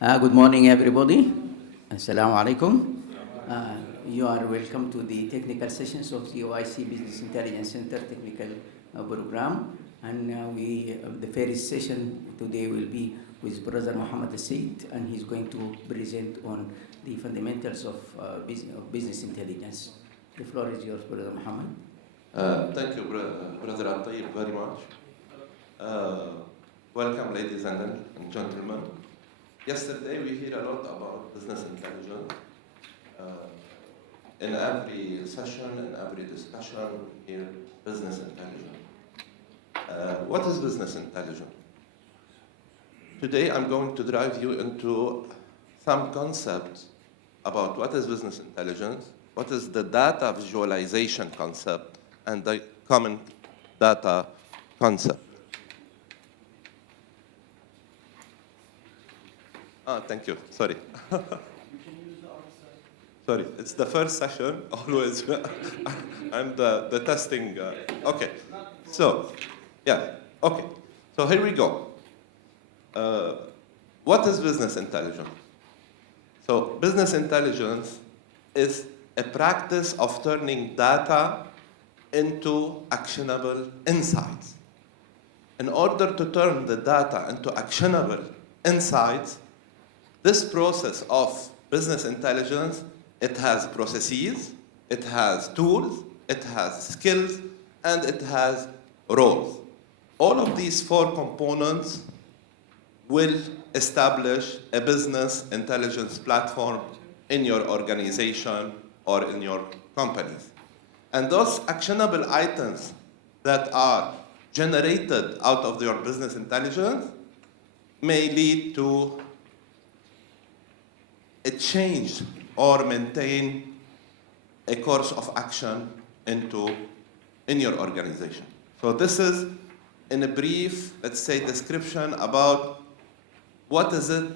Good morning, everybody. Assalamu alaikum. You are welcome to the technical sessions of the OIC Business Intelligence Center technical program. And the first session today will be with Brother Muhammad Said, and he's going to present on the fundamentals of business intelligence. The floor is yours, Brother Muhammad. Thank you, Brother Al-Tayyib, very much. Welcome, ladies and gentlemen. Yesterday, we hear a lot about business intelligence. In every session, in every discussion, we hear business intelligence. What is business intelligence? Today, I'm going to drive you into some concepts about what is business intelligence, what is the data visualization concept, and the common data concept. Thank you. Sorry. Sorry, it's the first session, always. And the testing. Okay. So, yeah. Okay. So here we go. What is business intelligence? So business intelligence is a practice of turning data into actionable insights. In order to turn the data into actionable insights, this process of business intelligence, it has processes, it has tools, it has skills, and it has roles. All of these four components will establish a business intelligence platform in your organization or in your companies. And those actionable items that are generated out of your business intelligence may lead to a change or maintain a course of action in your organization. So this is, in a brief, let's say, description about what is it,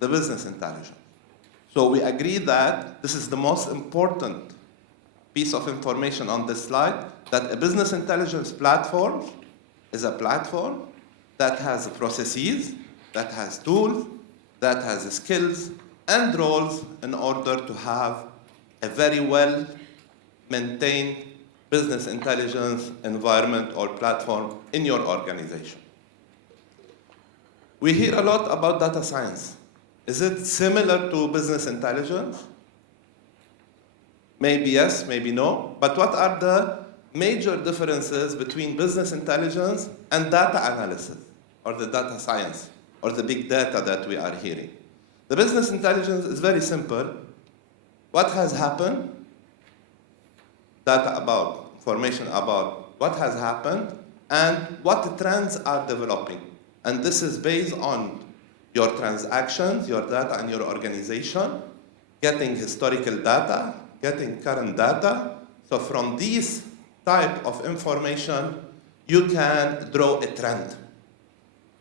the business intelligence. So we agree that this is the most important piece of information on this slide, that a business intelligence platform is a platform that has processes, that has tools, that has skills and roles in order to have a very well maintained business intelligence environment or platform in your organization. We hear a lot about data science. Is it similar to business intelligence? Maybe yes, maybe no. But what are the major differences between business intelligence and data analysis, or the data science, or the big data that we are hearing? The business intelligence is very simple. What has happened? Data about, information about what has happened, and what trends are developing. And this is based on your transactions, your data in your organization, getting historical data, getting current data. So from these type of information, you can draw a trend.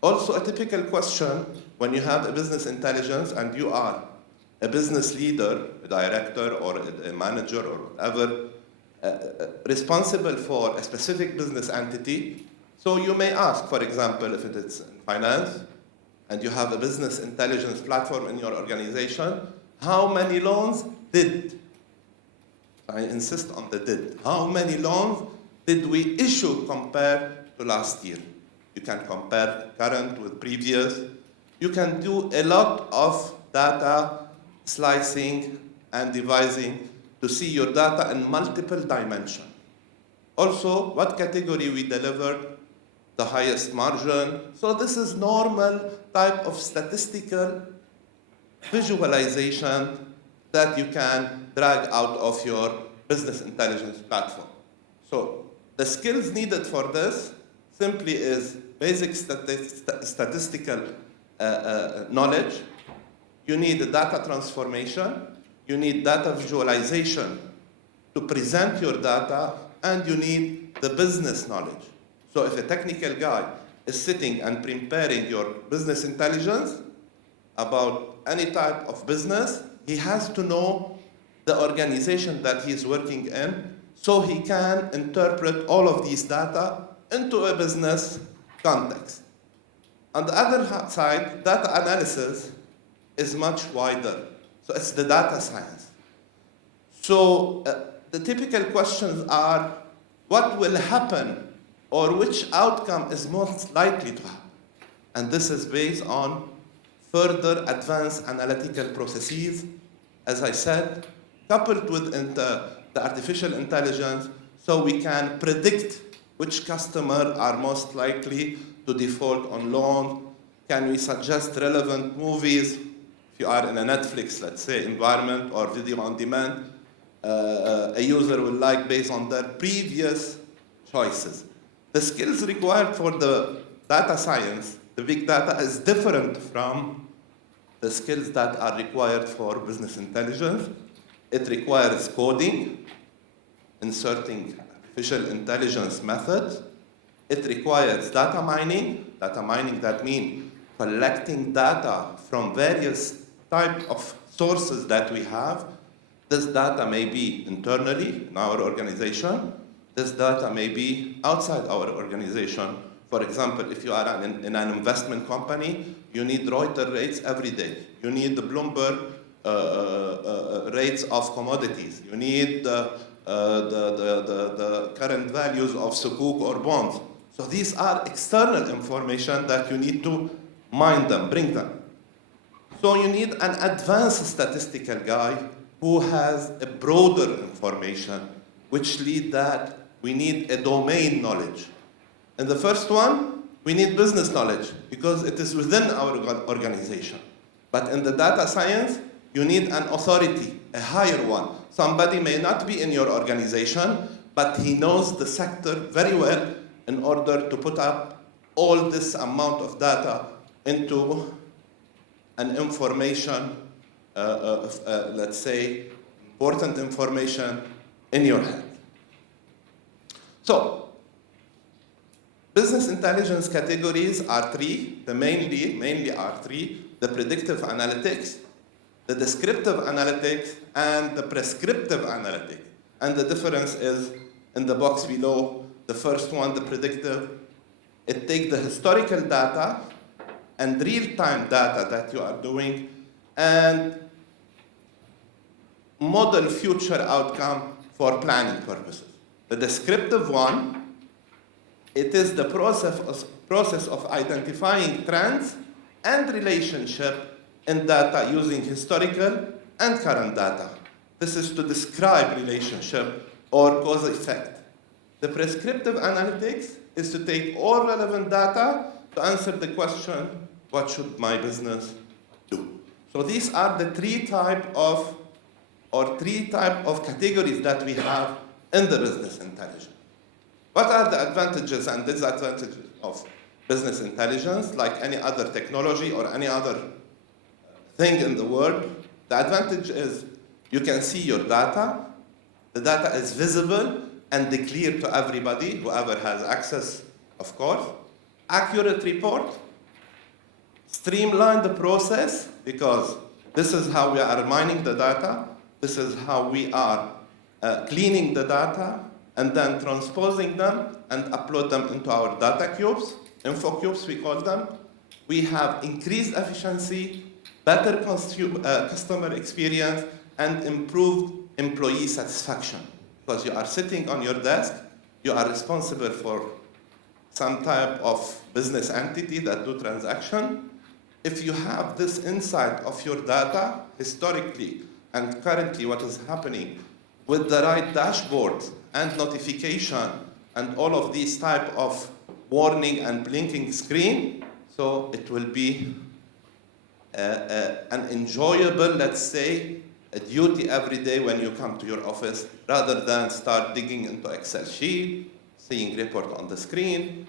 Also, a typical question when you have a business intelligence and you are a business leader, a director, or a manager, or whatever, responsible for a specific business entity. So you may ask, for example, if it is in finance, and you have a business intelligence platform in your organization, how many loans did? I insist on the did. How many loans did we issue compared to last year? You can compare current with previous. You can do a lot of data slicing and devising to see your data in multiple dimensions. Also, what category we delivered the highest margin. So this is normal type of statistical visualization that you can drag out of your business intelligence platform. So the skills needed for this simply is basic statistical knowledge. You need data transformation. You need data visualization to present your data, and you need the business knowledge. So if a technical guy is sitting and preparing your business intelligence about any type of business, he has to know the organization that he's working in, so he can interpret all of these data into a business context. On the other side, data analysis is much wider. So it's the data science. So the typical questions are, what will happen or which outcome is most likely to happen? And this is based on further advanced analytical processes, as I said, coupled with the artificial intelligence, so we can predict which customer are most likely to default on loan. Can we suggest relevant movies? If you are in a Netflix, let's say, environment or video on demand, a user will like based on their previous choices. The skills required for the data science, the big data, is different from the skills that are required for business intelligence. It requires coding, inserting artificial intelligence methods. It requires data mining. Data mining, that means collecting data from various types of sources that we have. This data may be internally in our organization. This data may be outside our organization. For example, if you are in an investment company, you need Reuters rates every day. You need the Bloomberg rates of commodities. You need the current values of sukuk or bonds. So these are external information that you need to mine them, bring them. So you need an advanced statistical guy who has a broader information, which lead that we need a domain knowledge. And the first one, we need business knowledge because it is within our organization. But in the data science, you need an authority, a higher one. Somebody may not be in your organization, but he knows the sector very well in order to put up all this amount of data into an information, let's say, important information in your hand. So, business intelligence categories are three. The mainly are three: the predictive analytics, the descriptive analytics, and the prescriptive analytics. And the difference is in the box below. The first one, the predictive, it takes the historical data and real-time data that you are doing and model future outcome for planning purposes. The descriptive one, it is the process of identifying trends and relationship in data using historical and current data. This is to describe relationship or cause effect. The prescriptive analytics is to take all relevant data to answer the question, what should my business do? So these are the three type of categories that we have in the business intelligence. What are the advantages and disadvantages of business intelligence, like any other technology or any other thing in the world? The advantage is you can see your data. The data is visible and clear to everybody, whoever has access, of course. Accurate report. Streamline the process, because this is how we are mining the data. This is how we are cleaning the data and then transposing them and upload them into our data cubes, info cubes we call them. We have increased efficiency, better customer experience, and improved employee satisfaction. Because you are sitting on your desk, you are responsible for some type of business entity that do transaction. If you have this insight of your data, historically and currently what is happening, with the right dashboard and notification and all of these type of warning and blinking screen, so it will be an enjoyable, let's say, a duty every day when you come to your office, rather than start digging into Excel sheet, seeing report on the screen,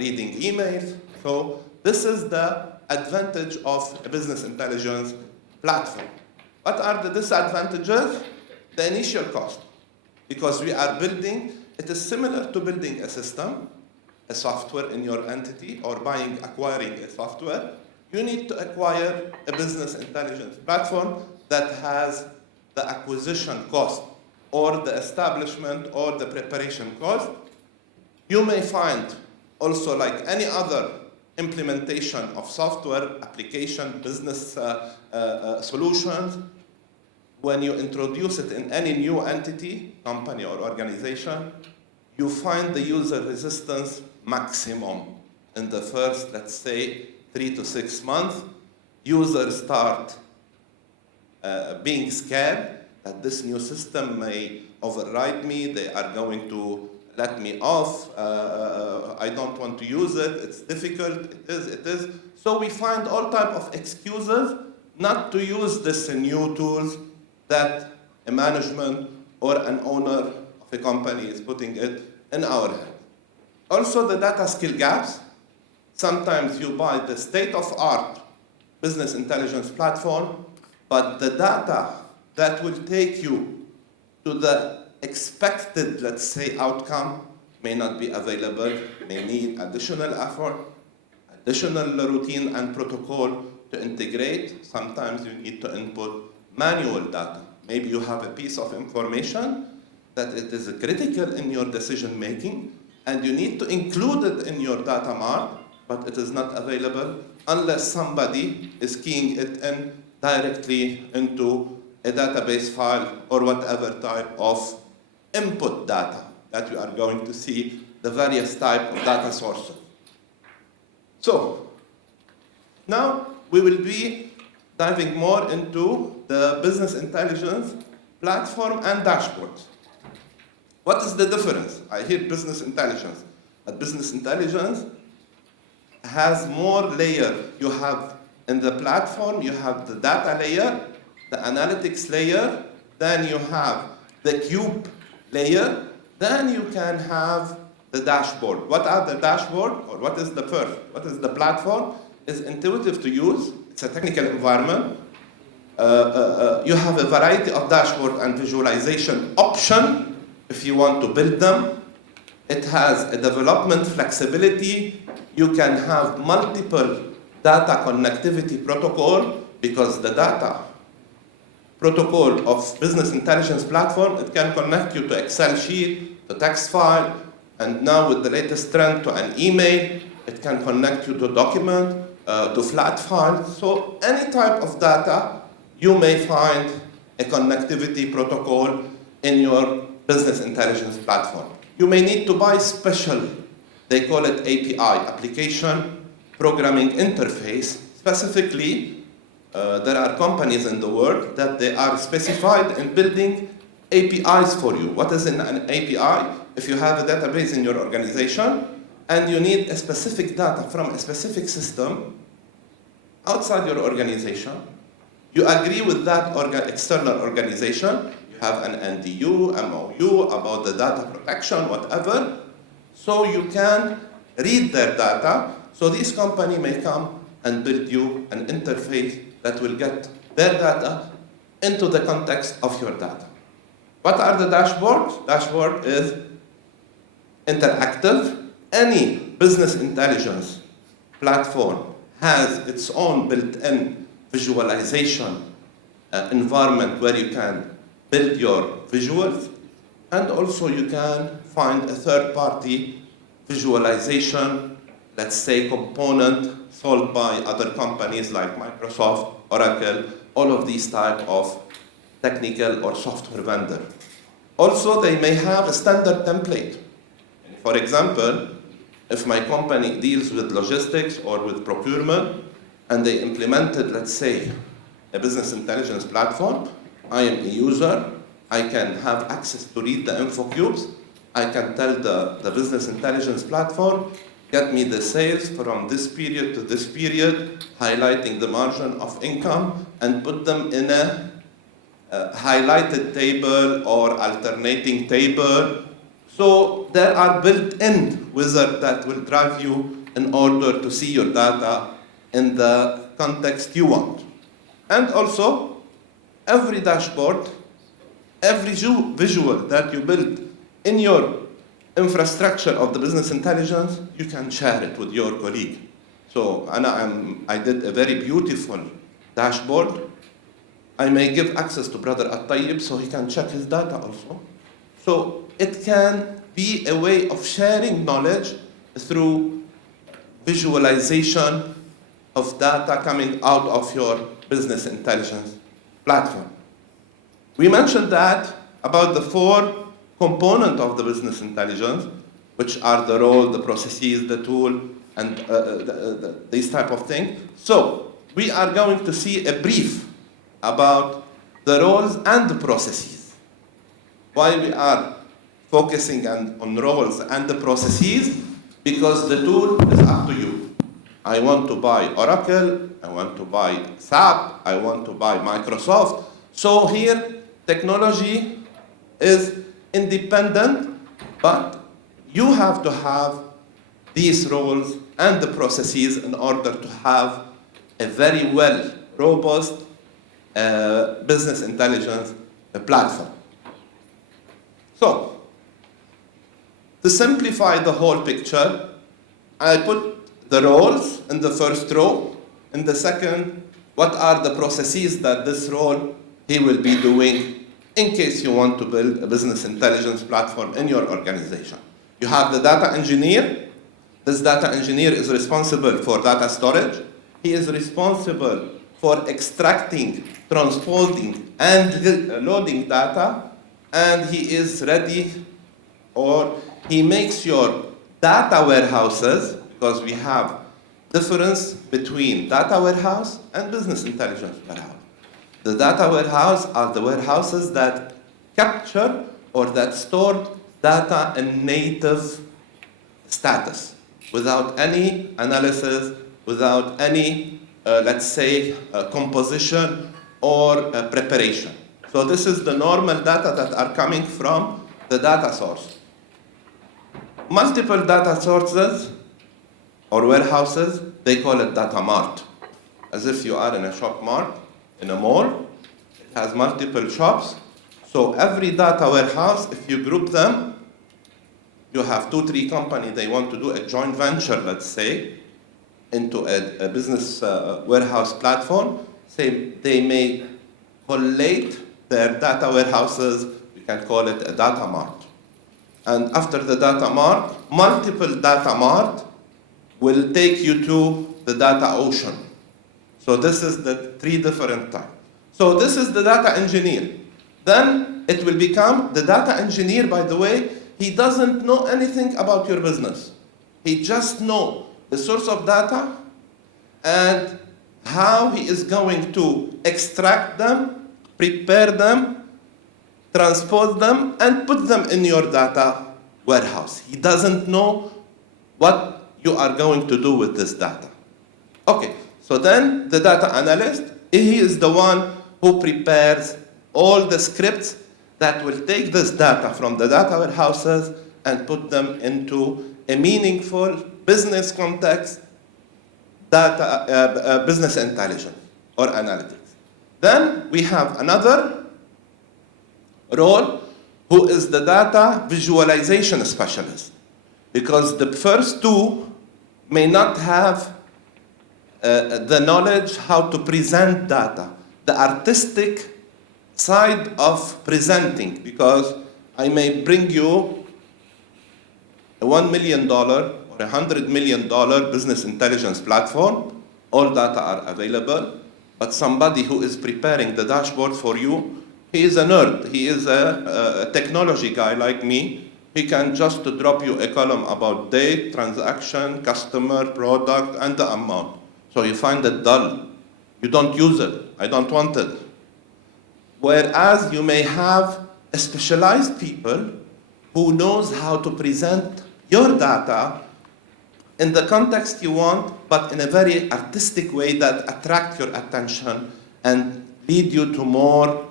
reading emails. So this is the advantage of a business intelligence platform. What are the disadvantages? The initial cost. Because we are building, it is similar to building a system, a software in your entity, or acquiring a software. You need to acquire a business intelligence platform that has the acquisition cost, or the establishment, or the preparation cost. You may find also, like any other implementation of software, application, business solutions, when you introduce it in any new entity, company or organization, you find the user resistance maximum in the first, let's say, 3 to 6 months. Users start being scared that this new system may override me, they are going to let me off, I don't want to use it, it's difficult, it is. So we find all type of excuses not to use this new tools that a management or an owner of a company is putting it in our hands. Also the data skill gaps. Sometimes you buy the state-of-art business intelligence platform, but the data that will take you to the expected, let's say, outcome may not be available, may need additional effort, additional routine and protocol to integrate. Sometimes you need to input manual data. Maybe you have a piece of information that it is critical in your decision making and you need to include it in your data mart, but it is not available unless somebody is keying it in directly into a database file or whatever type of input data that you are going to see, the various type of data sources. So now we will be diving more into the business intelligence platform and dashboards. What is the difference? I hear business intelligence, but business intelligence has more layer. You have in the platform, you have the data layer, the analytics layer, then you have the cube layer, then you can have the dashboard. What are the dashboard, or what is the first? What is the platform? It's intuitive to use. It's a technical environment. You have a variety of dashboard and visualization option if you want to build them. It has a development flexibility. You can have multiple data connectivity protocol because the data protocol of business intelligence platform, it can connect you to Excel sheet, to text file, and now with the latest trend to an email, it can connect you to document, to flat file. So any type of data, you may find a connectivity protocol in your business intelligence platform. You may need to buy special, they call it API, application programming interface. Specifically, there are companies in the world that they are specified in building APIs for you. What is an API? If you have a database in your organization and you need a specific data from a specific system outside your organization, you agree with that external organization, you have an NDU, MOU about the data protection, whatever, so you can read their data. So this company may come and build you an interface that will get their data into the context of your data. What are the dashboards? Dashboard is interactive. Any business intelligence platform has its own built-in visualization environment where you can build your visuals, and also you can find a third-party visualization, let's say component sold by other companies like Microsoft, Oracle, all of these type of technical or software vendor. Also, they may have a standard template. For example, if my company deals with logistics or with procurement, and they implemented, let's say, a business intelligence platform, I am a user, I can have access to read the info cubes, I can tell the business intelligence platform, get me the sales from this period to this period, highlighting the margin of income, and put them in a highlighted table or alternating table. So there are built-in wizards that will drive you in order to see your data in the context you want. And also, every dashboard, every visual that you build in your infrastructure of the business intelligence, you can share it with your colleague. So I did a very beautiful dashboard. I may give access to Brother At-Tayyib so he can check his data also. So it can be a way of sharing knowledge through visualization of data coming out of your business intelligence platform. We mentioned that about the 4 components of the business intelligence, which are the role, the processes, the tool, and these type of things. So we are going to see a brief about the roles and the processes. Why we are focusing on roles and the processes? Because the tool is up to you. I want to buy Oracle, I want to buy SAP, I want to buy Microsoft. So here, technology is independent, but you have to have these roles and the processes in order to have a very well robust business intelligence platform. So, to simplify the whole picture, I put the roles in the first row. In the second, what are the processes that this role he will be doing in case you want to build a business intelligence platform in your organization. You have the data engineer. This data engineer is responsible for data storage. He is responsible for extracting, transposing, and loading data. And he is ready, or he makes your data warehouses, because we have difference between data warehouse and business intelligence warehouse. The data warehouse are the warehouses that capture or that store data in native status, without any analysis, without any, let's say, composition or preparation. So this is the normal data that are coming from the data source. Multiple data sources or warehouses, they call it data mart. As if you are in a shop mart, in a mall, it has multiple shops. So every data warehouse, if you group them, you have 2-3 companies, they want to do a joint venture, let's say, into a business warehouse platform. Say they may collate their data warehouses, we can call it a data mart. And after the data mart, multiple data mart will take you to the data ocean. So this is the 3 different types. So this is the data engineer. Then it will become the data engineer, by the way, he doesn't know anything about your business. He just knows the source of data and how he is going to extract them, prepare them, transpose them, and put them in your data warehouse. He doesn't know what you are going to do with this data. Okay, so then the data analyst, he is the one who prepares all the scripts that will take this data from the data warehouses and put them into a meaningful business context, data, business intelligence or analytics. Then we have another role who is the data visualization specialist, because the first 2 may not have the knowledge how to present data, the artistic side of presenting, because I may bring you a $1 million or $100 million business intelligence platform, all data are available, but somebody who is preparing the dashboard for you, he is a nerd, he is a technology guy like me, he can just drop you a column about date, transaction, customer, product, and the amount. So you find it dull. You don't use it. I don't want it. Whereas you may have a specialized people who knows how to present your data in the context you want, but in a very artistic way that attract your attention and lead you to more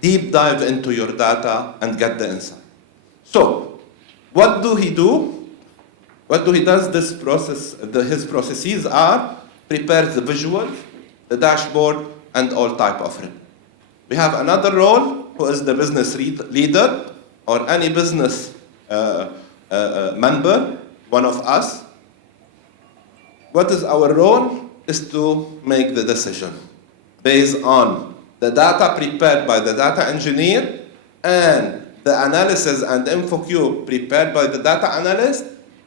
deep dive into your data and get the insight. So, what do he do? What do he does? This process, his processes are prepare the visuals, the dashboard, and all type of it. We have another role who is the business leader or any business member, one of us. What is our role? Is to make the decision based on the data prepared by the data engineer and the analysis and info cube prepared by the data analyst.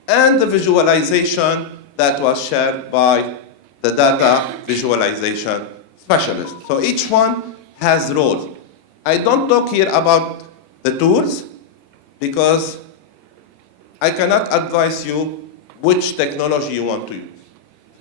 and the visualization that was shared by the data visualization specialist. So each one has roles. I don't talk here about the tools because I cannot advise you which technology you want to use.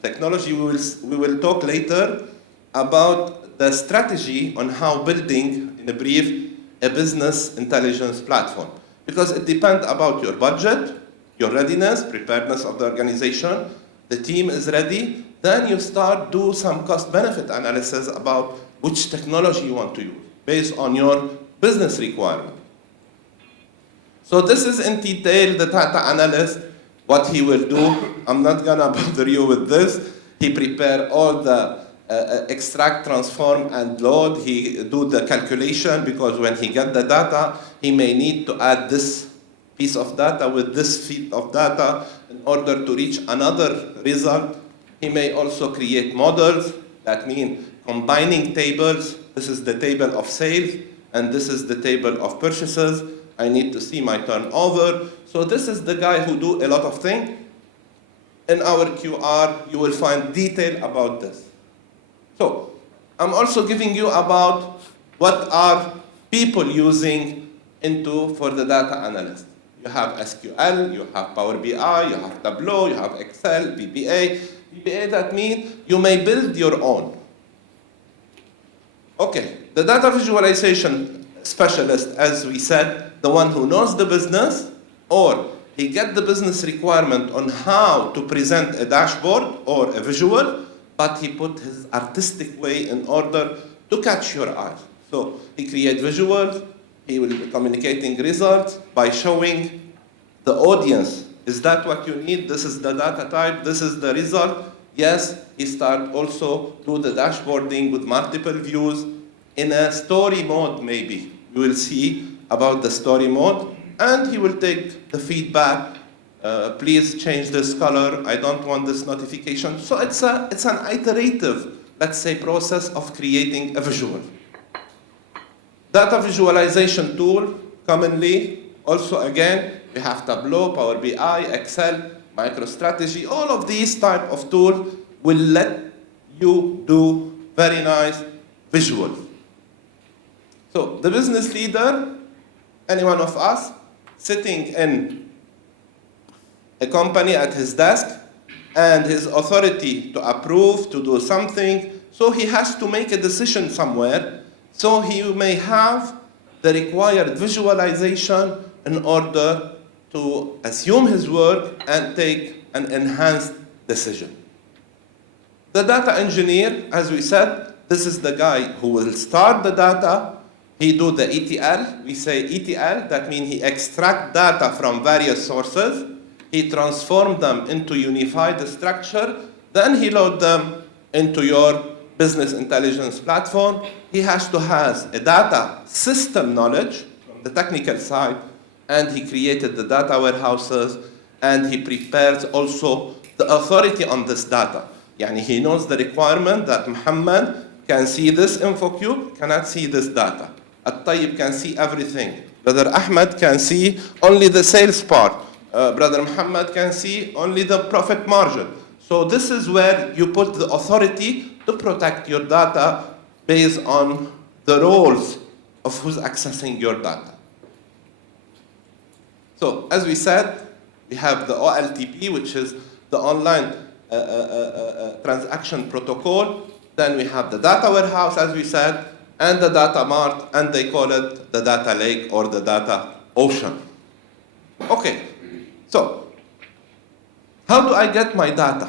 Technology, we will talk later about the strategy on how building, in a brief, a business intelligence platform. Because it depends about your budget, your readiness, preparedness of the organization, the team is ready, then you start do some cost-benefit analysis about which technology you want to use based on your business requirement. So this is in detail the data analyst, what he will do. I'm not gonna bother you with this. He prepare all the extract, transform, and load. He do the calculation because when he get the data, he may need to add this piece of data with this feed of data in order to reach another result. He may also create models. That means combining tables. This is the table of sales, and this is the table of purchases. I need to see my turnover. So this is the guy who do a lot of things. In our QR, you will find detail about this. So I'm also giving you about what are people using for the data analyst. You have SQL, you have Power BI, you have Tableau, you have Excel, VBA. VBA, that means you may build your own. Okay, the data visualization specialist, as we said, the one who knows the business, or he get the business requirement on how to present a dashboard or a visual, but he put his artistic way in order to catch your eye. So he create visuals, he will be communicating results by showing the audience, is that what you need? This is the data type, this is the result. Yes, he start also do the dashboarding with multiple views in a story mode maybe. You will see about the story mode, and he will take the feedback. Please change this color. I don't want this notification. So it's an iterative, let's say, process of creating a visual. Data visualization tool, commonly, also again, we have Tableau, Power BI, Excel, MicroStrategy. All of these type of tools will let you do very nice visuals. So the business leader, any one of us, sitting in a company at his desk, and his authority to approve, to do something, so he has to make a decision somewhere, so he may have the required visualization in order to assume his work and take an enhanced decision. The data engineer, as we said, this is the guy who will start the data. He do the ETL. We say ETL, that means he extract data from various sources. He transform them into unified structure. Then he load them into your business intelligence platform. He has to have a data system knowledge from the technical side, and he created the data warehouses, and he prepares also the authority on this data. Yani he knows the requirement that Muhammad can see this info cube, cannot see this data. At-Tayyib can see everything. Brother Ahmed can see only the sales part. Brother Muhammad can see only the profit margin. So this is where you put the authority to protect your data based on the roles of who's accessing your data. So as we said, we have the OLTP, which is the online transaction protocol. Then we have the data warehouse, as we said, and the data mart, and they call it the data lake or the data ocean. Okay, so how do I get my data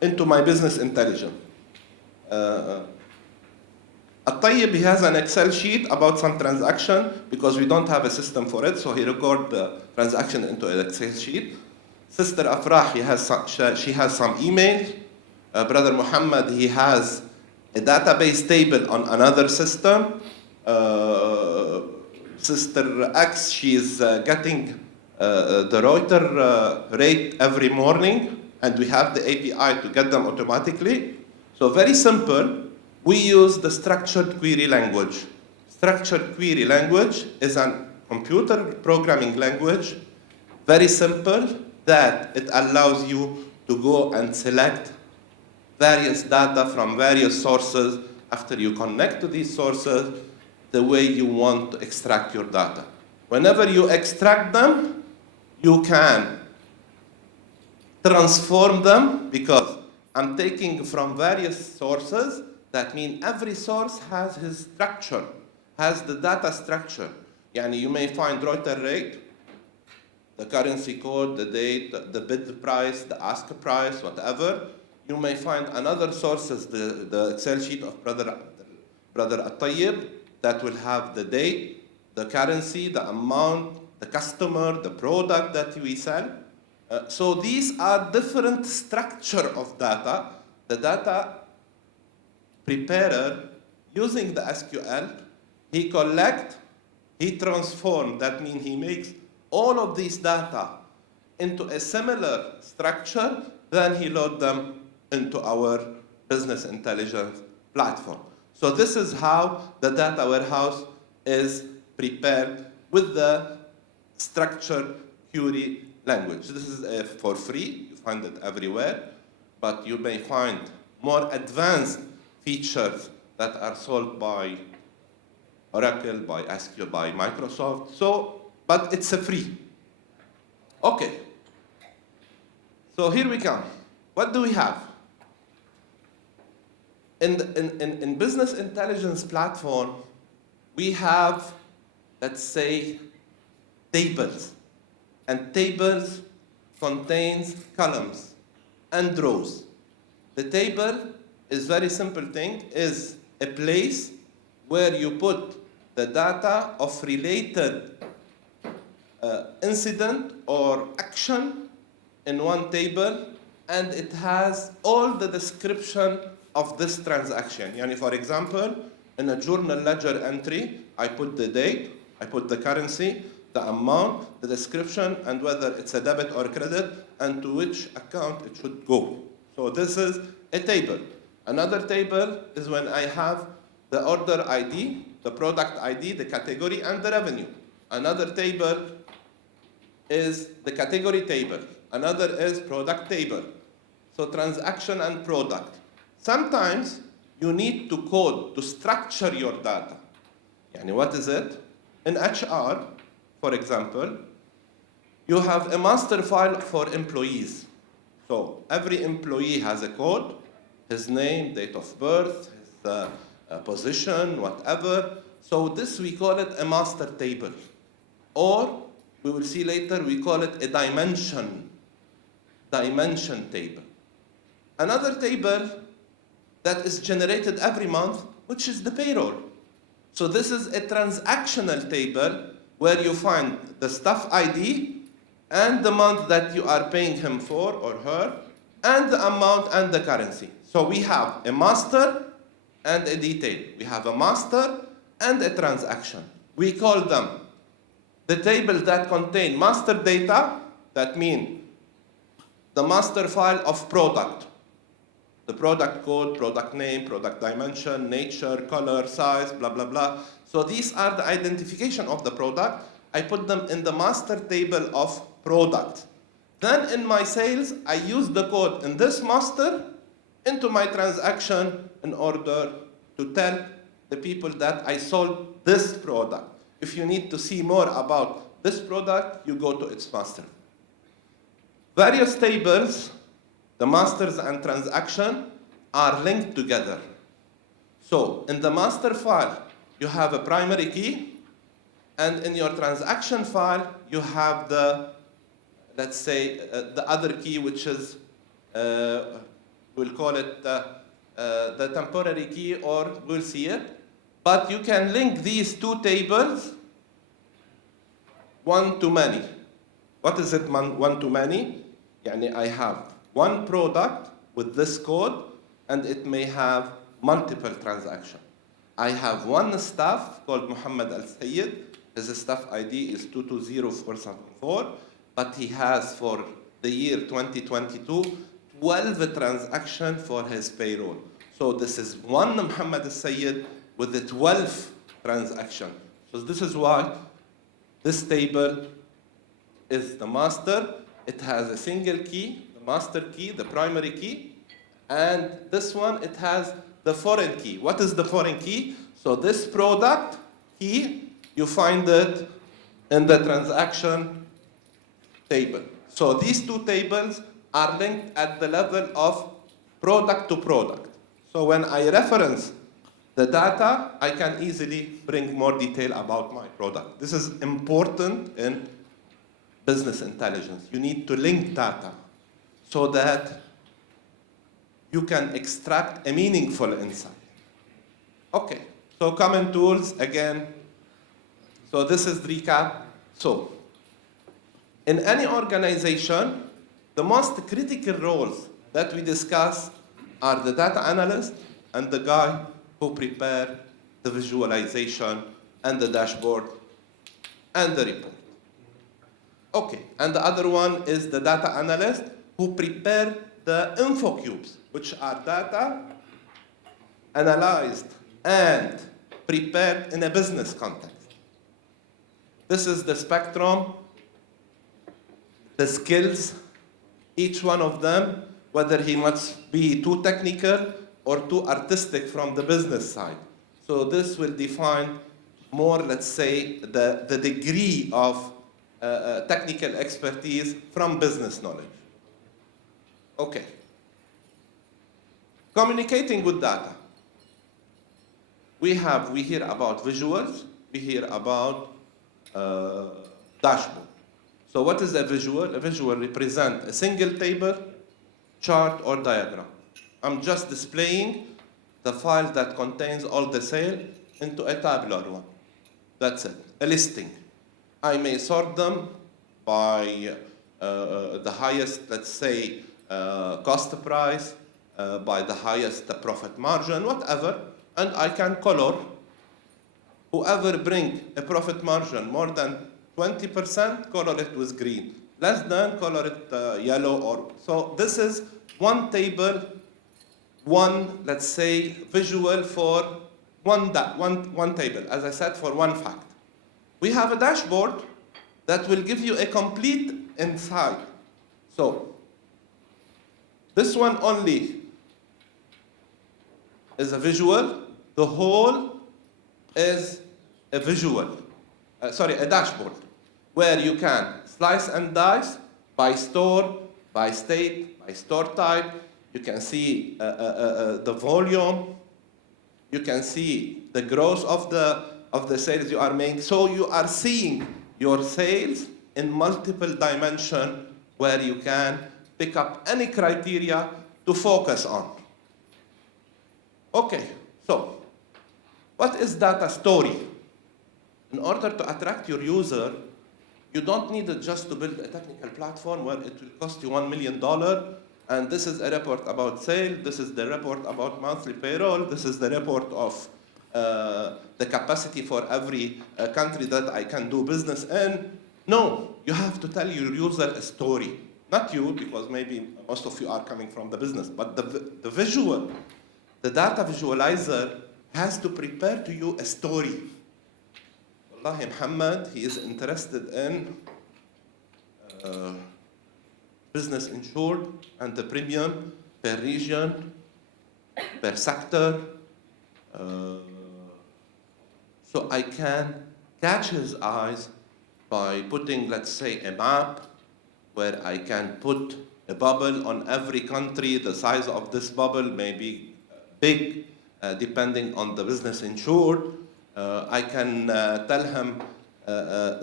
into my business intelligence? At-Tayyib, he has an Excel sheet about some transaction because we don't have a system for it, so he records the transaction into an Excel sheet. Sister Afrah, she has some emails. Brother Muhammad, he has a database table on another system. Sister X, she's getting the Reuters rate every morning, and we have the API to get them automatically. So very simple, we use the structured query language. Structured query language is a computer programming language, very simple, that it allows you to go and select various data from various sources. After you connect to these sources, the way you want to extract your data. Whenever you extract them, you can transform them, because I'm taking from various sources. That means every source has his structure, has the data structure. Yani you may find Reuters rate, the currency code, the date, the bid price, the ask price, whatever. You may find another sources, the Excel sheet of Brother At-Tayyib, that will have the date, the currency, the amount, the customer, the product that we sell. So these are different structure of data. The data preparer, using the SQL, he collect, he transform, that means he makes all of these data into a similar structure, then he load them into our business intelligence platform. So this is how the data warehouse is prepared with the structured query language. This is for free, you find it everywhere, but you may find more advanced features that are sold by Oracle, by SQL, by Microsoft. So, but it's a free. Okay. So here we come. What do we have? In business intelligence platform, we have, let's say, tables. And tables contains columns and rows. The table is very simple thing, is a place where you put the data of related incident or action in one table, and it has all the description of this transaction. Yani for example, in a journal ledger entry, I put the date, I put the currency, the amount, the description, and whether it's a debit or credit, and to which account it should go. So this is a table. Another table is when I have the order ID, the product ID, the category, and the revenue. Another table is the category table. Another is product table. So transaction and product. Sometimes you need to code to structure your data. Yani what is it? In HR, for example, you have a master file for employees. So every employee has a code, his name, date of birth, his position, whatever. So this we call it a master table. Or we will see later, we call it a dimension table. Another table that is generated every month, which is the payroll. So this is a transactional table where you find the staff ID and the month that you are paying him for or her, and the amount and the currency. So we have a master and a detail. We have a master and a transaction. We call them the tables that contain master data, that means the master file of product. The product code, product name, product dimension, nature, color, size, blah, blah, blah. So these are the identification of the product. I put them in the master table of product. Then in my sales, I use the code in this master into my transaction in order to tell the people that I sold this product. If you need to see more about this product, you go to its master. Various tables, the masters and transaction, are linked together. So in the master file, you have a primary key, and in your transaction file, you have the, let's say, the other key, which is, we'll call it the temporary key, or we'll see it. But you can link these two tables one to many. What is it, one to many? Yani I have one product with this code, and it may have multiple transactions. I have one staff called Muhammad Al-Sayyid. His staff ID is 220474, but he has for the year 2022, 12 transactions for his payroll. So this is one Muhammad Al-Sayyid with the 12 transactions. So this is why this table is the master, it has a single key, the master key, the primary key, and this one, it has the foreign key. What is the foreign key? So this product key, you find it in the transaction table. So these two tables are linked at the level of product to product. So when I reference the data, I can easily bring more detail about my product. This is important in business intelligence. You need to link data so that you can extract a meaningful insight. Okay, so common tools again. So this is recap. So in any organization, the most critical roles that we discuss are the data analyst and the guy who prepare the visualization and the dashboard and the report. Okay, and the other one is the data analyst who prepare the info cubes, which are data analyzed and prepared in a business context. This is the spectrum, the skills, each one of them, whether he must be too technical or too artistic from the business side. So this will define more, let's say, the degree of technical expertise from business knowledge. Okay. Communicating with data. We hear about visuals, we hear about dashboard. So what is a visual? A visual represents a single table, chart, or diagram. I'm just displaying the file that contains all the sale into a tabular one. That's it, a listing. I may sort them by the highest, let's say, cost price, by the highest profit margin, whatever, and I can color. Whoever bring a profit margin more than 20%, color it with green. Less than, color it yellow. Or so this is one table, one, let's say, visual for one table, as I said, for one fact. We have a dashboard that will give you a complete insight. So this one only is a visual. The whole is a visual, a dashboard, where you can slice and dice by store, by state, by store type. You can see the volume. You can see the growth of the sales you are making. So you are seeing your sales in multiple dimensions where you can pick up any criteria to focus on. Okay, so what is data story? In order to attract your user, you don't need it just to build a technical platform where it will cost you $1 million, and this is a report about sale, this is the report about monthly payroll, this is the report of the capacity for every country that I can do business in. No, you have to tell your user a story. Not you, because maybe most of you are coming from the business, but the visual, the data visualizer has to prepare to you a story. Wallahi, Muhammad, he is interested in business insured and the premium per region, per sector. So I can catch his eyes by putting, let's say, a map where I can put a bubble on every country. The size of this bubble may be big, depending on the business insured. I can tell him,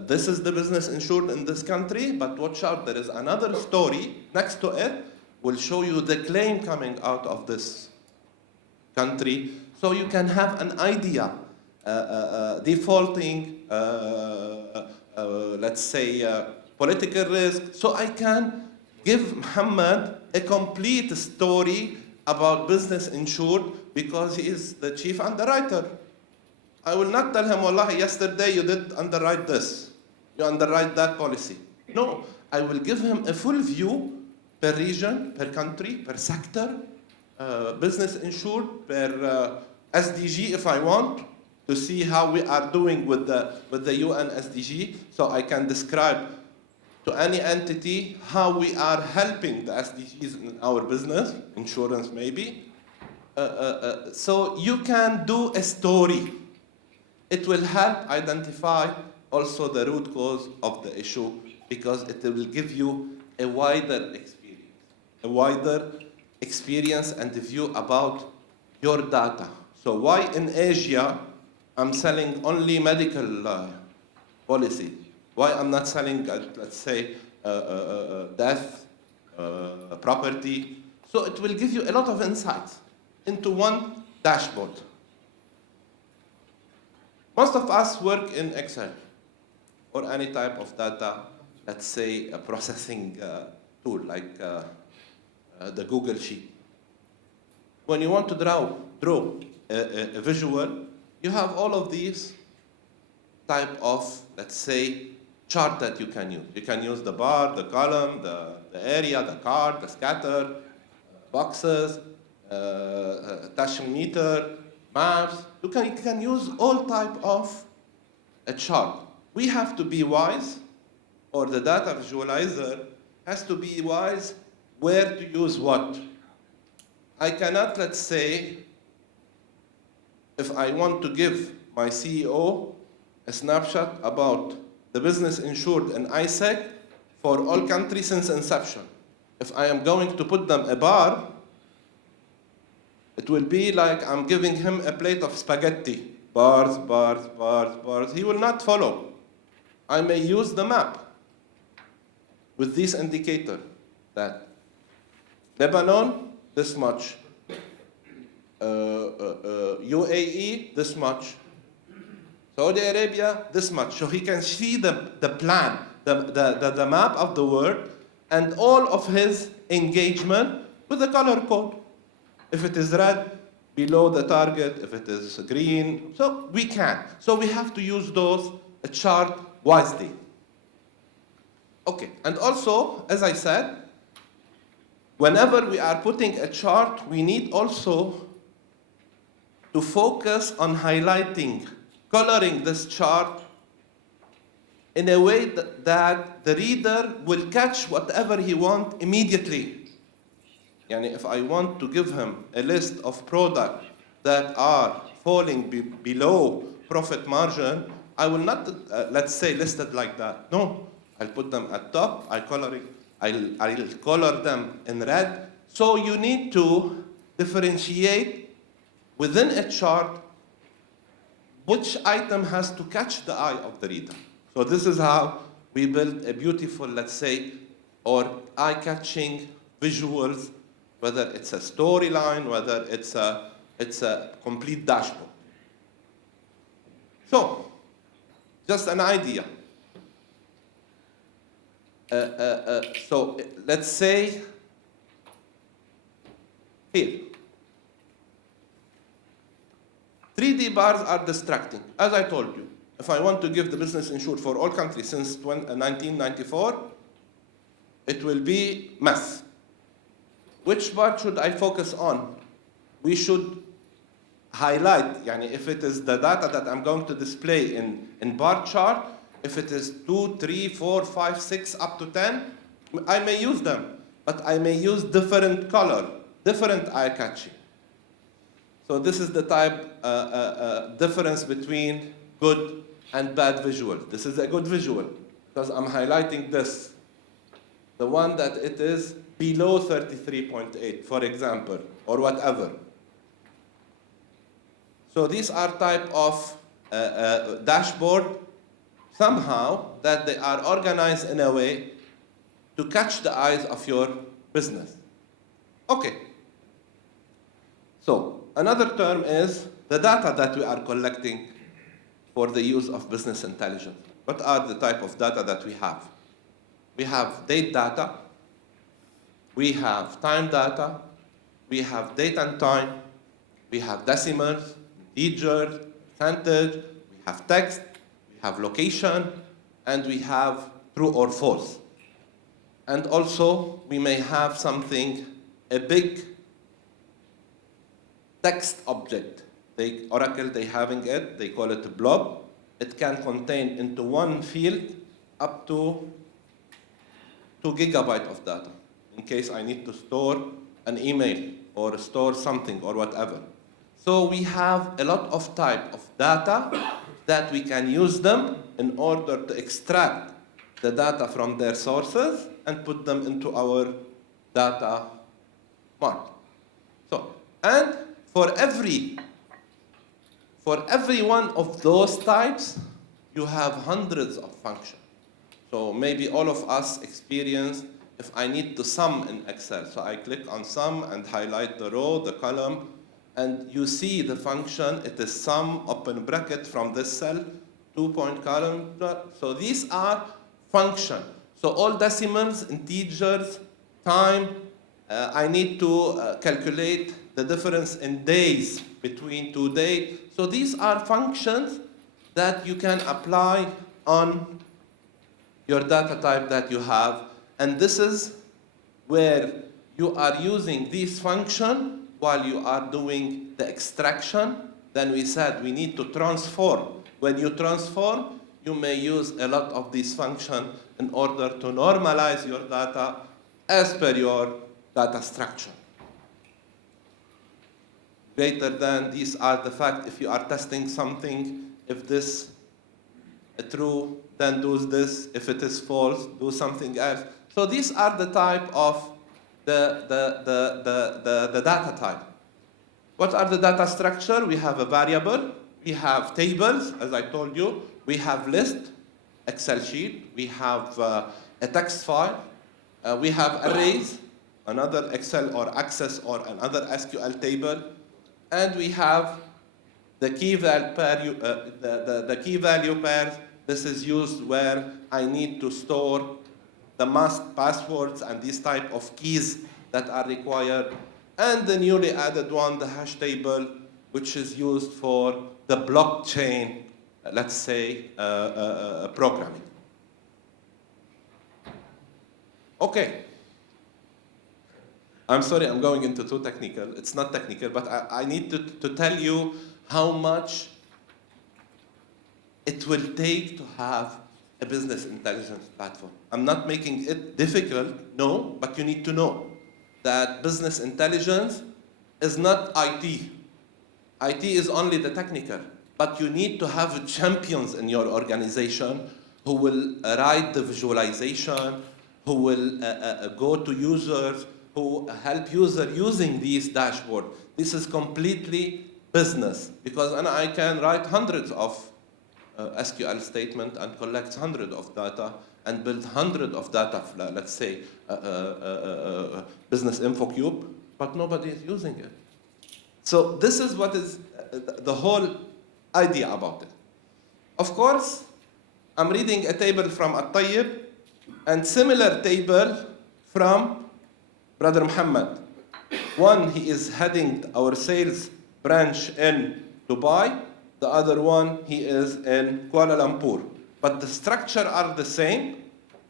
this is the business insured in this country, but watch out, there is another story next to it, will show you the claim coming out of this country, so you can have an idea. Defaulting, let's say, political risk. So I can give Muhammad a complete story about business insured because he is the chief underwriter. I will not tell him, Wallahi, yesterday you did underwrite this, you underwrite that policy. No, I will give him a full view per region, per country, per sector, business insured, per SDG if I want, to see how we are doing with the UN SDG, so I can describe to any entity how we are helping the SDGs in our business, insurance maybe. So you can do a story. It will help identify also the root cause of the issue because it will give you a wider experience and view about your data. So why in Asia I'm selling only medical policy? Why I'm not selling, let's say, death, property? So it will give you a lot of insights into one dashboard. Most of us work in Excel or any type of data, let's say a processing tool like the Google Sheet. When you want to draw a visual, you have all of these type of, let's say, chart that you can use. You can use the bar, the column, the area, the card, the scatter, boxes, meter, maps. You can use all type of a chart. We have to be wise, or the data visualizer has to be wise where to use what. I cannot, let's say, if I want to give my CEO a snapshot about the business insured in ISEC for all countries since inception. If I am going to put them a bar, it will be like I'm giving him a plate of spaghetti. Bars, bars, bars, bars. He will not follow. I may use the map with this indicator that Lebanon, this much. UAE, this much. Saudi Arabia, this much. So he can see the plan, the map of the world, and all of his engagement with the color code. If it is red, below the target. If it is green, so we can. So we have to use those chart wisely. Okay, and also, as I said, whenever we are putting a chart, we need also to focus on highlighting, coloring this chart in a way that the reader will catch whatever he wants immediately. Yani if I want to give him a list of products that are falling below profit margin, I will not, let's say, list it like that. No, I'll put them at top, I'll color them in red. So you need to differentiate within a chart which item has to catch the eye of the reader. So this is how we build a beautiful, let's say, or eye-catching visuals, whether it's a storyline, whether it's a complete dashboard. So, just an idea. So let's say here, 3D bars are distracting. As I told you, if I want to give the business insured for all countries since 1994, it will be mess. Which part should I focus on? We should highlight, yani if it is the data that I'm going to display in bar chart, if it is 2, 3, 4, 5, 6, up to 10, I may use them, but I may use different color, different eye-catching. So this is the type difference between good and bad visual. This is a good visual because I'm highlighting this. The one that it is below 33.8, for example, or whatever. So these are type of dashboard somehow that they are organized in a way to catch the eyes of your business. Okay. So another term is the data that we are collecting for the use of business intelligence. What are the type of data that we have? We have date data, we have time data, we have date and time, we have decimals, integers, percentage, we have text, we have location, and we have true or false. And also, we may have something, a big text object. Oracle, they having it, they call it a blob. It can contain into one field up to 2 gigabytes of data in case I need to store an email or store something or whatever. So we have a lot of type of data that we can use them in order to extract the data from their sources and put them into our data mart. So, and for every one of those types, you have hundreds of functions. So maybe all of us experience if I need to sum in Excel. So I click on sum and highlight the row, the column, and you see the function, it is sum, open bracket from this cell, 2-point column. So these are functions. So all decimals, integers, time, I need to calculate the difference in days between 2 days. So these are functions that you can apply on your data type that you have. And this is where you are using this function while you are doing the extraction. Then we said we need to transform. When you transform, you may use a lot of these functions in order to normalize your data as per your data structure. Greater than, these are the fact if you are testing something, if this is true, then do this. If it is false, do something else. So these are the type of the data type. What are the data structure? We have a variable, we have tables, as I told you, we have list, Excel sheet, we have a text file, we have arrays, another Excel or Access or another SQL table, and we have the key value pairs. This is used where I need to store the masked passwords and these type of keys that are required. And the newly added one, the hash table, which is used for the blockchain, let's say, programming. Okay. I'm sorry, I'm going into too technical. It's not technical, but I need to tell you how much it will take to have a business intelligence platform. I'm not making it difficult, no, but you need to know that business intelligence is not IT. IT is only the technical, but you need to have champions in your organization who will write the visualization, who will go to users, who help user using these dashboard. This is completely business, because I can write hundreds of SQL statement and collect hundreds of data and build hundreds of data, let's say, business info cube, but nobody is using it. So this is what is the whole idea about it. Of course, I'm reading a table from At-Tayyib and similar table from Brother Muhammad. One, he is heading our sales branch in Dubai. The other one, he is in Kuala Lumpur. But the structure are the same.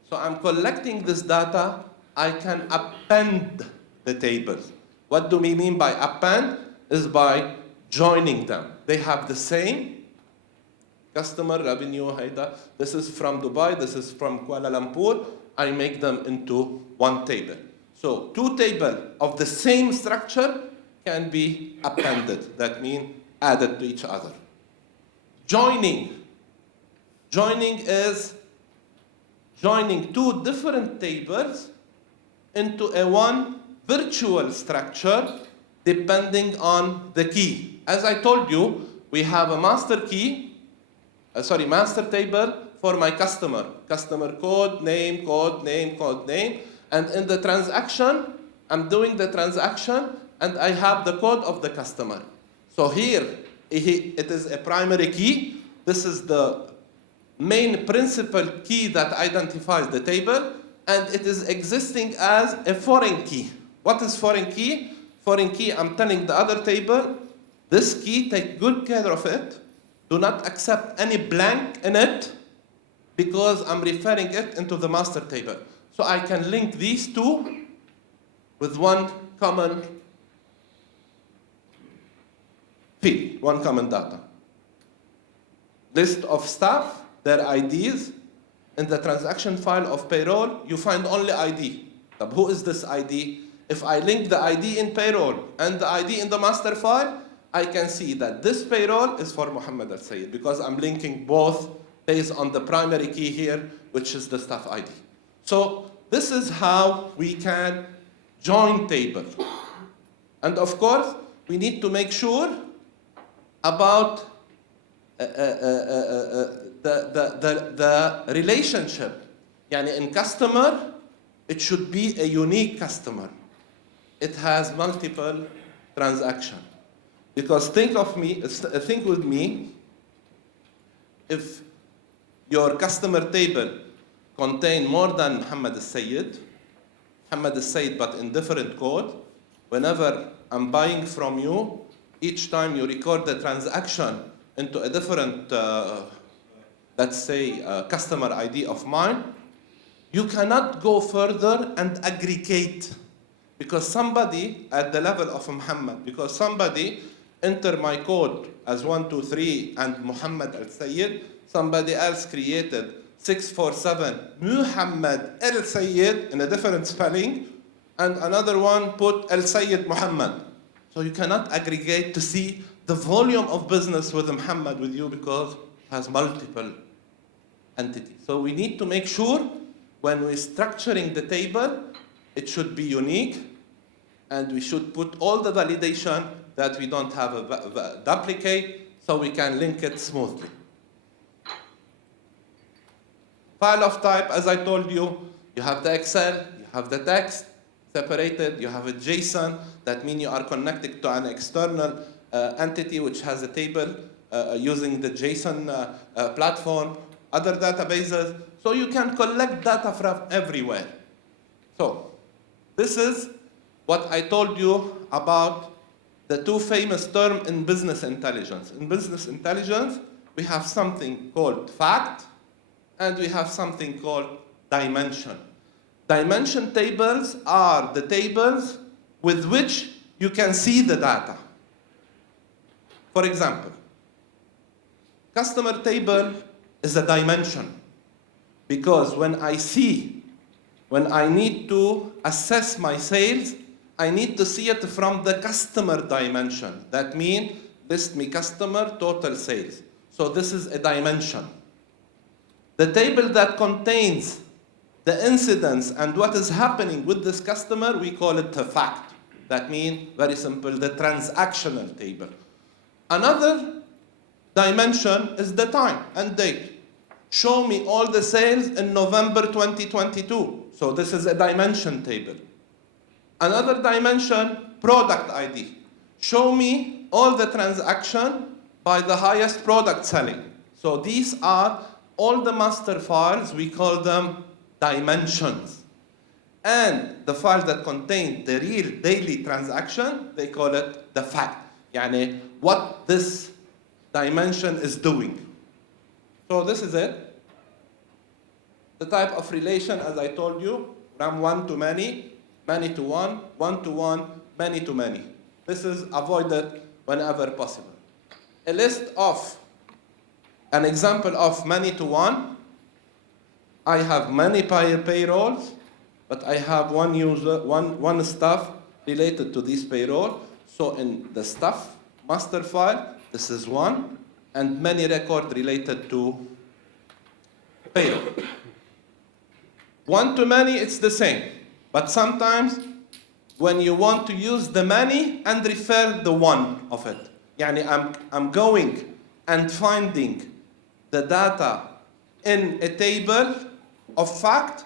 So I'm collecting this data. I can append the tables. What do we mean by append? Is by joining them. They have the same customer revenue. This is from Dubai. This is from Kuala Lumpur. I make them into one table. So 2 tables of the same structure can be appended. That means added to each other. Joining is joining 2 different tables into a one virtual structure depending on the key. As I told you, we have a master table for my customer. Customer code, name, code, name, code, name. And in the transaction, I'm doing the transaction and I have the code of the customer. So here, it is a primary key. This is the main principal key that identifies the table, and it is existing as a foreign key. What is foreign key? Foreign key, I'm telling the other table, this key, take good care of it. Do not accept any blank in it, because I'm referring it into the master table. So I can link these 2 with one common field, one common data. List of staff, their IDs, in the transaction file of payroll, you find only ID. طب who is this ID? If I link the ID in payroll and the ID in the master file, I can see that this payroll is for Muhammad Al-Sayyid because I'm linking both based on the primary key here, which is the staff ID. So this is how we can join table. And of course, we need to make sure about the relationship. Yani in customer, it should be a unique customer. It has multiple transactions. Because think with me, if your customer table contain more than Muhammad Al-Sayyid, but in different code, whenever I'm buying from you, each time you record the transaction into a different, let's say, customer ID of mine, you cannot go further and aggregate. Because somebody at the level of Muhammad, because somebody enter my code as 123 and Muhammad Al-Sayyid, somebody else created 647 Muhammad Al-Sayyid in a different spelling, and another one put Al-Sayyid Muhammad. So you cannot aggregate to see the volume of business with Muhammad with you because it has multiple entities. So we need to make sure when we're structuring the table, it should be unique, and we should put all the validation that we don't have a duplicate, so we can link it smoothly. File of type, as I told you, you have the Excel, you have the text separated, you have a JSON, that means you are connected to an external entity which has a table using the JSON platform, other databases, so you can collect data from everywhere. So, this is what I told you about the two famous terms in business intelligence. In business intelligence, we have something called fact, and we have something called dimension. Dimension tables are the tables with which you can see the data. For example, customer table is a dimension, because when I need to assess my sales, I need to see it from the customer dimension. That means list me customer, total sales. So this is a dimension. The table that contains the incidents and what is happening with this customer, we call it a fact. That means, very simple, the transactional table. Another dimension is the time and date. Show me all the sales in November 2022. So this is a dimension table. Another dimension, product ID. Show me all the transaction by the highest product selling. So these are all the master files, we call them dimensions. And the file that contains the real daily transaction, they call it the fact. Yani what this dimension is doing. So this is it. The type of relation, as I told you, from one to many to one to one, many to many. This is avoided whenever possible. A list of an example of many to one. I have many payrolls, but I have one user, one staff related to this payroll. So in the staff master file, this is one, and many records related to payroll. One to many, it's the same. But sometimes when you want to use the many and refer the one of it, yani I'm going and finding the data in a table of fact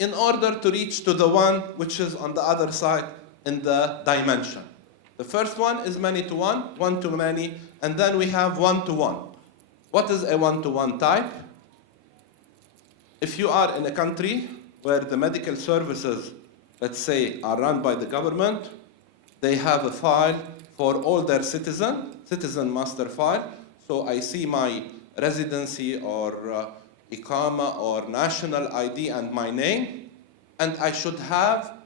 in order to reach to the one which is on the other side in the dimension. The first one is many to one to many, and then we have one to one. What is a one-to-one type? If you are in a country where the medical services, let's say, are run by the government, they have a file for all their citizen master file. So I see my residency or Iqama or national ID and my name, and I should have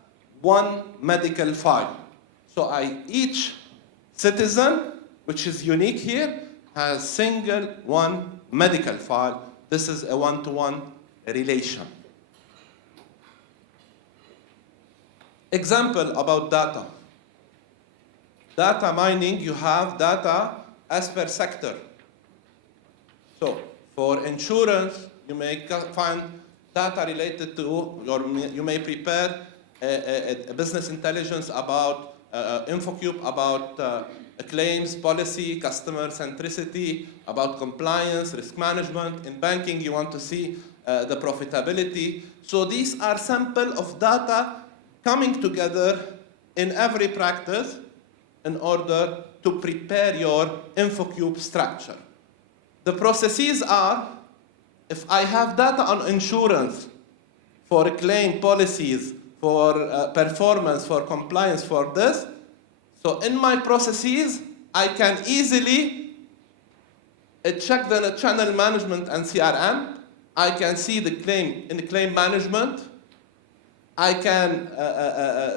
one medical file. So each citizen, which is unique here, has single one medical file. This is a one-to-one relation. Example about data. Data mining, you have data as per sector. So for insurance, you may find data related to, or you may prepare a business intelligence about InfoCube, about claims, policy, customer centricity, about compliance, risk management. In banking, you want to see the profitability. So these are sample of data coming together in every practice in order to prepare your InfoCube structure. The processes are, if I have data on insurance for claim policies, for performance, for compliance, for this, so in my processes, I can easily check the channel management and CRM. I can see the claim in the claim management. I can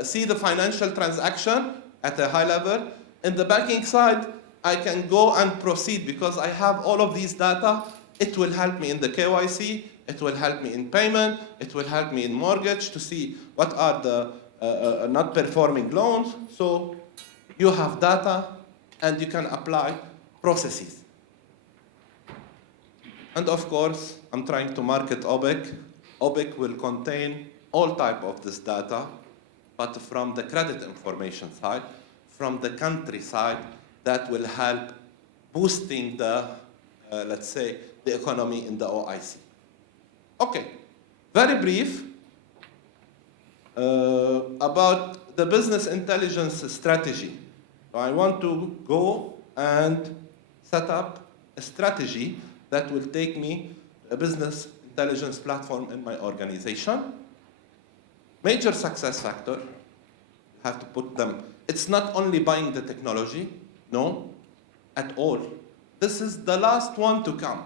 see the financial transaction at a high level. In the banking side, I can go and proceed because I have all of these data. It will help me in the KYC. It will help me in payment. It will help me in mortgage to see what are the not performing loans. So you have data and you can apply processes. And of course, I'm trying to market OBIC. OBIC will contain all type of this data, but from the credit information side, from the country side, that will help boosting the, let's say, the economy in the OIC. Okay, very brief about the business intelligence strategy. So I want to go and set up a strategy that will take me a business intelligence platform in my organization. Major success factor, have to put them. It's not only buying the technology, no, at all. This is the last one to come.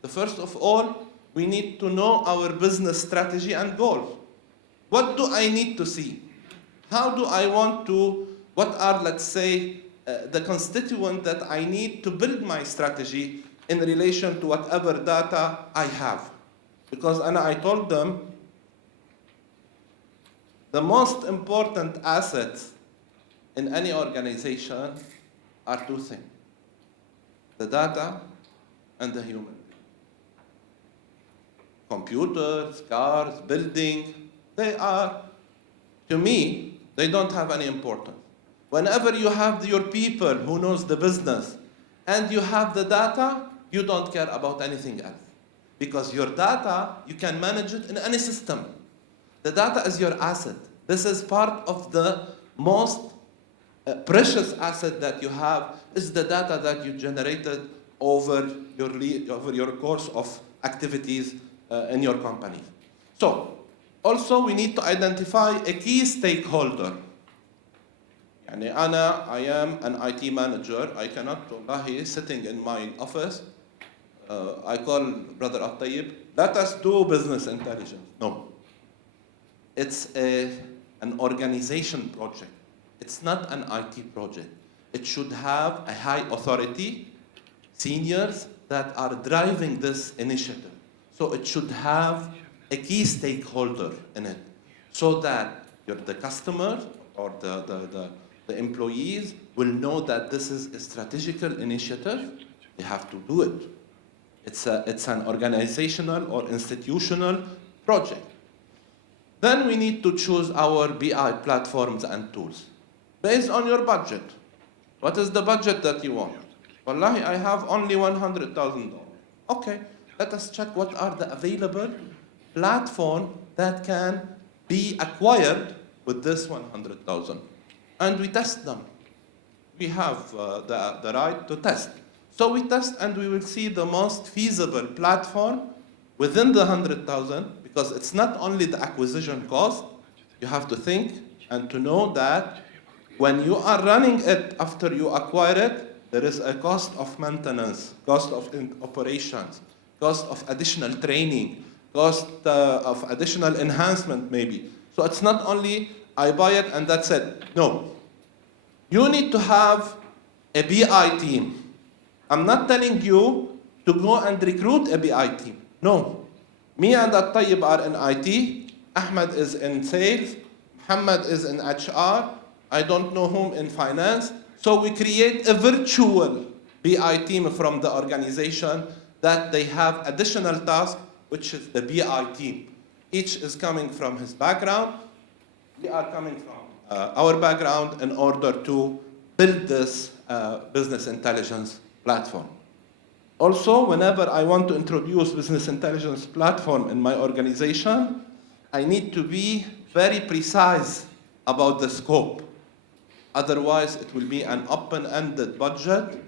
The first of all, we need to know our business strategy and goals. What do I need to see? How do I want to, what are, let's say, the constituent that I need to build my strategy in relation to whatever data I have? Because I told them, the most important assets in any organization are two things: the data and the human. Computers, cars, building, they are, to me, they don't have any importance. Whenever you have your people who knows the business and you have the data, you don't care about anything else. Because your data, you can manage it in any system. The data is your asset. This is part of the most precious asset that you have, is the data that you generated over your course of activities in your company. So, also we need to identify a key stakeholder. I am an IT manager. I cannot, sitting in my office, I call Brother At-Tayyib, let us do business intelligence. No. It's an organization project. It's not an IT project. It should have a high authority, seniors that are driving this initiative. So it should have a key stakeholder in it, so that the customer or the employees will know that this is a strategical initiative. They have to do it. It's an organizational or institutional project. Then we need to choose our BI platforms and tools. Based on your budget. What is the budget that you want? Wallahi, I have only $100,000. Okay, let us check what are the available platforms that can be acquired with this 100,000. And we test them. We have the right to test. So we test and we will see the most feasible platform within the 100,000, because it's not only the acquisition cost. You have to think and to know that when you are running it after you acquire it, there is a cost of maintenance, cost of operations, cost of additional training, cost of additional enhancement maybe. So it's not only I buy it and that's it. No. You need to have a BI team. I'm not telling you to go and recruit a BI team. No. Me and At-Tayyib are in IT, Ahmed is in sales, Muhammad is in HR, I don't know whom in finance. So we create a virtual BI team from the organization that they have additional tasks, which is the BI team. Each is coming from his background. We are coming from our background in order to build this business intelligence platform. Also, whenever I want to introduce business intelligence platform in my organization, I need to be very precise about the scope. Otherwise, it will be an open-ended budget,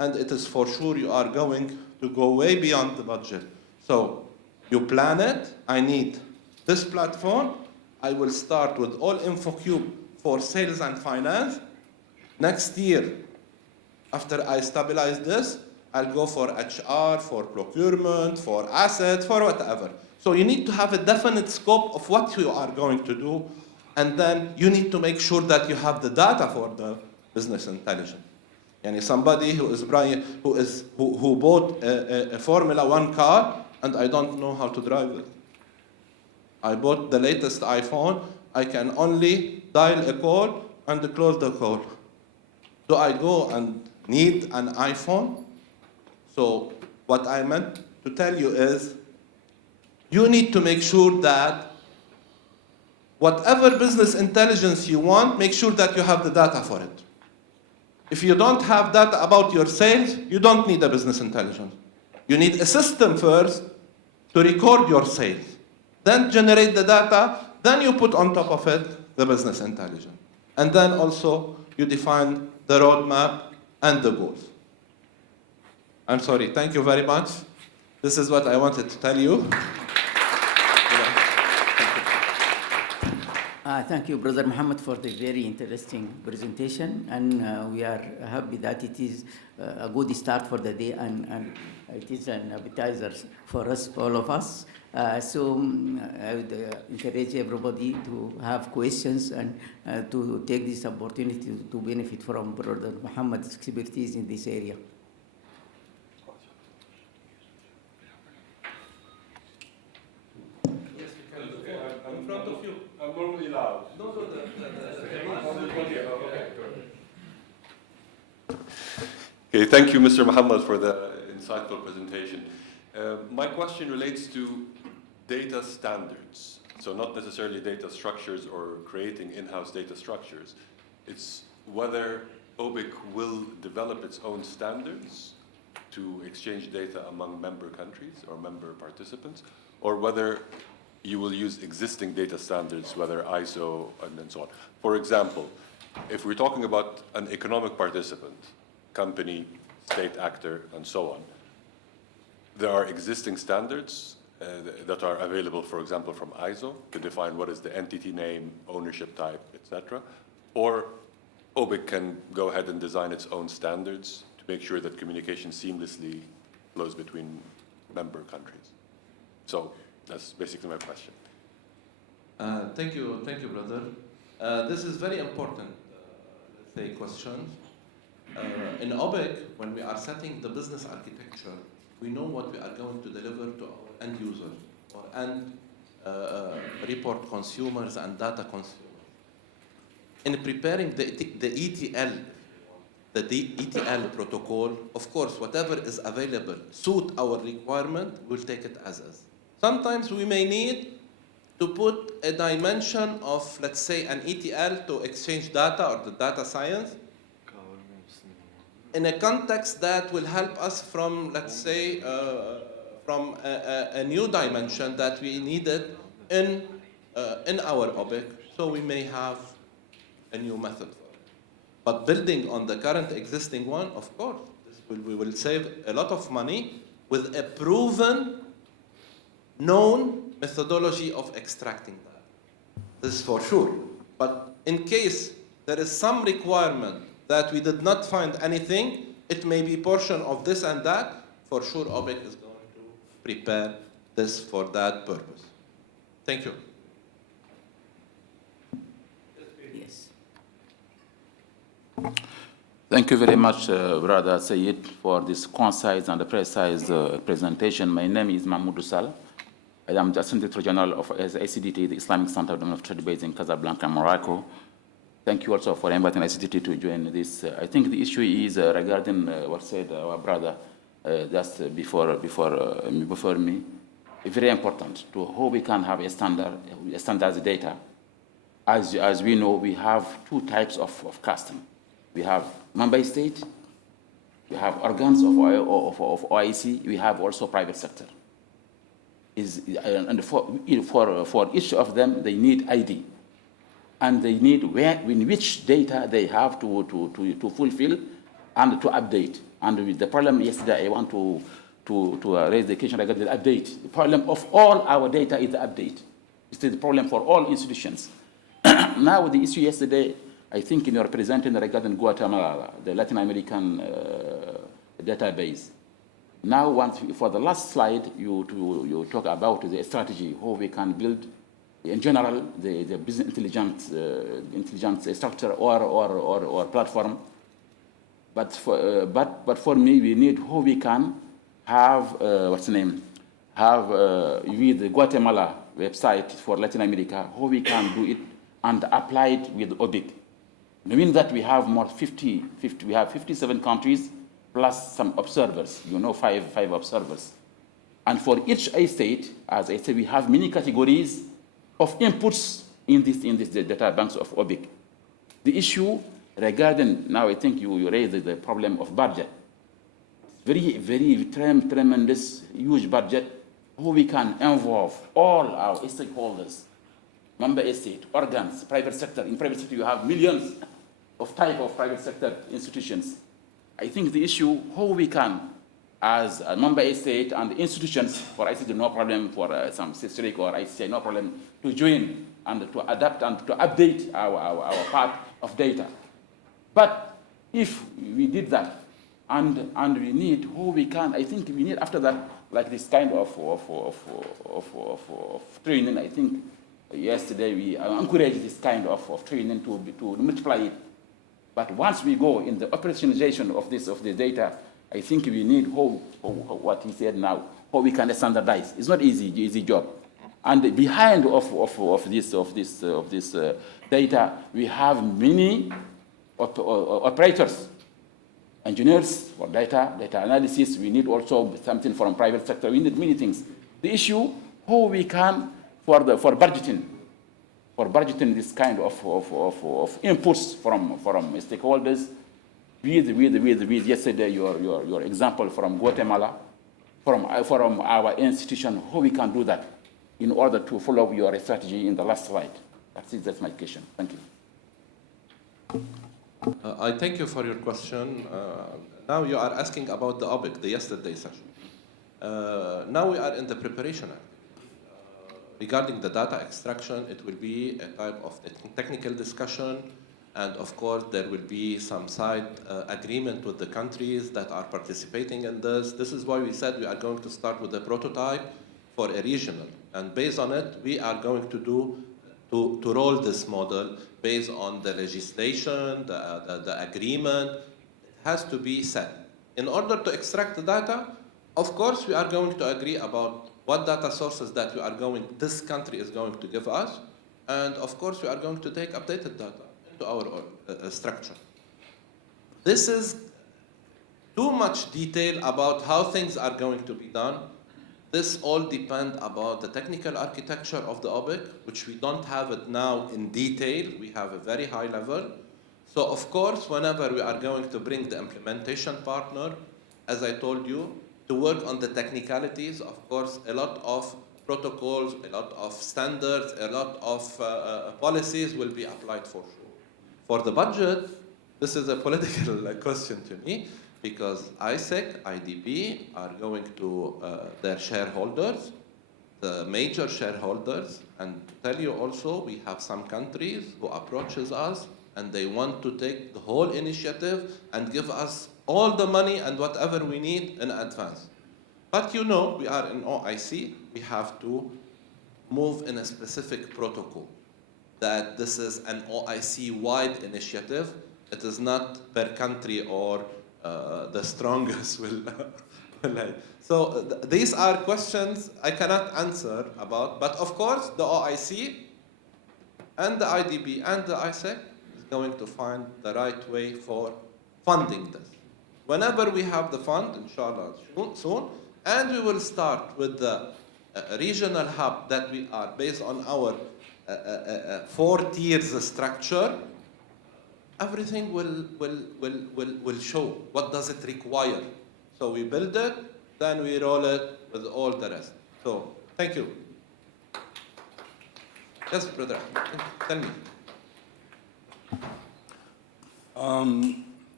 and it is for sure you are going to go way beyond the budget. So you plan it. I need this platform. I will start with all InfoCube for sales and finance. Next year, after I stabilize this, I'll go for HR, for procurement, for assets, for whatever. So you need to have a definite scope of what you are going to do, and then you need to make sure that you have the data for the business intelligence. Yani somebody who bought a Formula 1 car, and I don't know how to drive it. I bought the latest iPhone, I can only dial a call and close the call. Do I go and need an iPhone? So what I meant to tell you is, you need to make sure that whatever business intelligence you want, make sure that you have the data for it. If you don't have data about your sales, you don't need a business intelligence. You need a system first to record your sales, then generate the data, then you put on top of it the business intelligence. And then also you define the roadmap and the goals. I'm sorry, thank you very much. This is what I wanted to tell you. Thank you, Brother Muhammad, for the very interesting presentation, and we are happy that it is a good start for the day, and it is an appetizer for us, all of us. So I would encourage everybody to have questions and to take this opportunity to benefit from Brother Muhammad's expertise in this area. In front of you. I'm normally loud. Okay, thank you, Mr. Muhammad, for the insightful presentation. My question relates to data standards. So not necessarily data structures or creating in-house data structures. It's whether OBIC will develop its own standards to exchange data among member countries or member participants, or whether you will use existing data standards, whether ISO and so on. For example, if we're talking about an economic participant, company, state actor, and so on, there are existing standards that are available, for example, from ISO to define what is the entity name, ownership type, etc. Or OBIC can go ahead and design its own standards to make sure that communication seamlessly flows between member countries. So that's basically my question. Thank you, brother. This is very important, let's say, question. In OBIC, when we are setting the business architecture, we know what we are going to deliver to our end users or end report consumers and data consumers. In preparing the ETL, the ETL protocol, of course, whatever is available suit our requirement, we'll take it as is. Sometimes we may need to put a dimension of, let's say, an ETL to exchange data or the data science in a context that will help us from, let's say, from a new dimension that we needed in our OBIC, so we may have a new method for it. But building on the current existing one, of course, we will save a lot of money with a proven, known methodology of extracting data. This is for sure. But in case there is some requirement that we did not find anything, it may be portion of this and that, for sure OBIC is going to prepare this for that purpose. Thank you. Yes. Thank you very much, Brother Sayed, for this concise and precise presentation. My name is Mahmoud Sal. I am the Assistant Director General of ICDT, the Islamic Center of Trade based in Casablanca, Morocco. Thank you also for inviting ICDT to join this. I think the issue is regarding what said our brother just before me. Very important to how we can have a standardized data. As we know, we have two types of custom. We have member state, we have organs of OIC, we have also private sector. And for each of them, they need ID. And they need in which data they have to fulfill and to update. And the problem yesterday, I want to raise the question regarding the update. The problem of all our data is the update. It's the problem for all institutions. Now, the issue yesterday, I think in your presentation regarding Guatemala, the Latin American database. Now, for the last slide, you talk about the strategy, how we can build, in general, the business intelligence structure or platform. But for me, we need how we can have with the Guatemala website for Latin America, how we can do it and apply it with OBIC. Knowing that we have we have 57 countries plus some observers, five observers. And for each state, as I said, we have many categories of inputs in this data banks of OBIC. The issue regarding, now I think you raised the problem of budget. Very tremendous, huge budget, how we can involve all our stakeholders, member state, organs, private sector. In private sector, you have millions of type of private sector institutions. I think the issue, how we can, as a member state and institutions, for ICT, no problem, for some historic or ICT, no problem, to join and to adapt and to update our part of data. But if we did that, and we need how we can, I think we need after that, like this kind of training. I think yesterday we encouraged this kind of training to multiply it. But once we go in the operationalization of the data, I think we need what he said now, how we can standardize. It's not easy job. And behind of this data, we have many operators, engineers for data analysis. We need also something from private sector. We need many things. The issue, how we can for budgeting this kind of inputs from stakeholders. With yesterday your example from Guatemala, from our institution, how we can do that in order to follow your strategy in the last slide. That's my question. Thank you. I thank you for your question. Now you are asking about the OBIC, the yesterday session. Now we are in the preparation. Regarding the data extraction, it will be a type of technical discussion, and of course there will be some side agreement with the countries that are participating in this. This is why we said we are going to start with a prototype for a regional, and based on it, we are going to roll this model based on the legislation, the agreement. It has to be set. In order to extract the data, of course, we are going to agree about what data sources that this country is going to give us, and of course, we are going to take updated data into our structure. This is too much detail about how things are going to be done. This all depends about the technical architecture of the OBIC, which we don't have it now in detail. We have a very high level. So of course, whenever we are going to bring the implementation partner, as I told you, to work on the technicalities, of course, a lot of protocols, a lot of standards, a lot of policies will be applied for sure. For the budget, this is a political question to me, because ISEC, IDB are going to their shareholders, the major shareholders, and to tell you also, we have some countries who approaches us and they want to take the whole initiative and give us all the money and whatever we need in advance. But we are in OIC, we have to move in a specific protocol, that this is an OIC-wide initiative. It is not per country or the strongest will So these are questions I cannot answer about, but of course the OIC and the IDB and the ISEC is going to find the right way for funding this. Whenever we have the fund, inshallah, soon, and we will start with the regional hub that we are based on our 4 tiers structure, everything will show what does it require. So we build it, then we roll it with all the rest. So thank you. Yes, brother, tell me.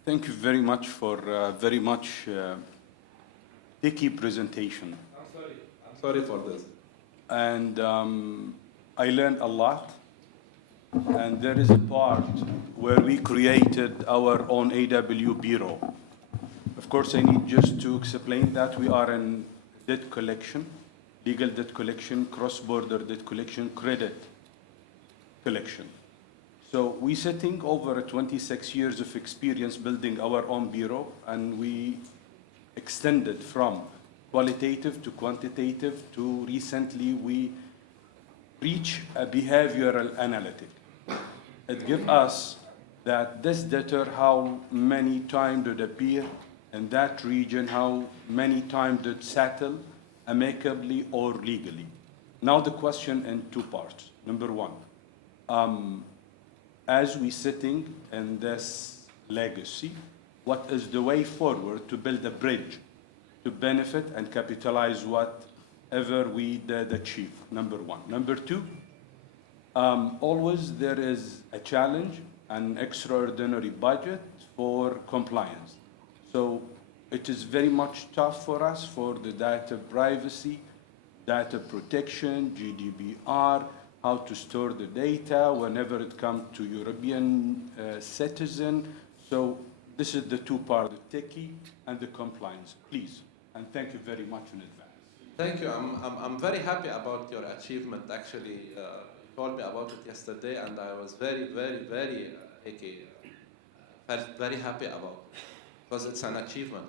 Thank you very much for very much techy presentation. I'm sorry for this. And I learned a lot. And there is a part where we created our own AW bureau. Of course, I need just to explain that we are in debt collection, legal debt collection, cross-border debt collection, credit collection. So we sitting over 26 years of experience building our own bureau, and we extended from qualitative to quantitative to recently we reach a behavioral analytic. It gives us that this debtor, how many times did appear in that region, how many times did settle amicably or legally. Now the question in 2 parts. Number 1, as we sitting in this legacy, what is the way forward to build a bridge to benefit and capitalize whatever we did achieve? Number 1. Number 2, always there is a challenge, an extraordinary budget for compliance. So it is very much tough for us for the data privacy, data protection, GDPR, how to store the data whenever it comes to European citizen. So this is the 2 parts, the techie and the compliance. Please, and thank you very much in advance. Thank you. I'm very happy about your achievement. Actually, you told me about it yesterday, and I was very felt very happy about it because it's an achievement.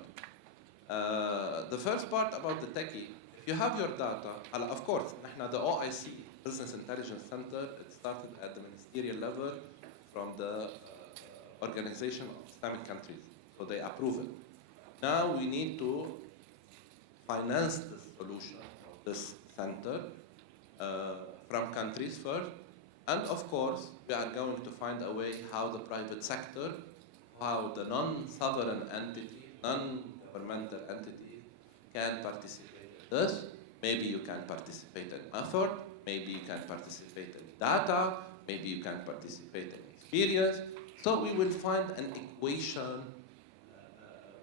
The first part about the techie, if you have your data, of course, the OIC, Business Intelligence Center, it started at the ministerial level from the Organization of Islamic Countries, so they approve it. Now we need to finance the solution of this center from countries first, and of course we are going to find a way how the private sector, how the non-sovereign entity, non-governmental entity can participate in this. Maybe you can participate in effort, maybe you can participate in data, maybe you can participate in experience. So we will find an equation.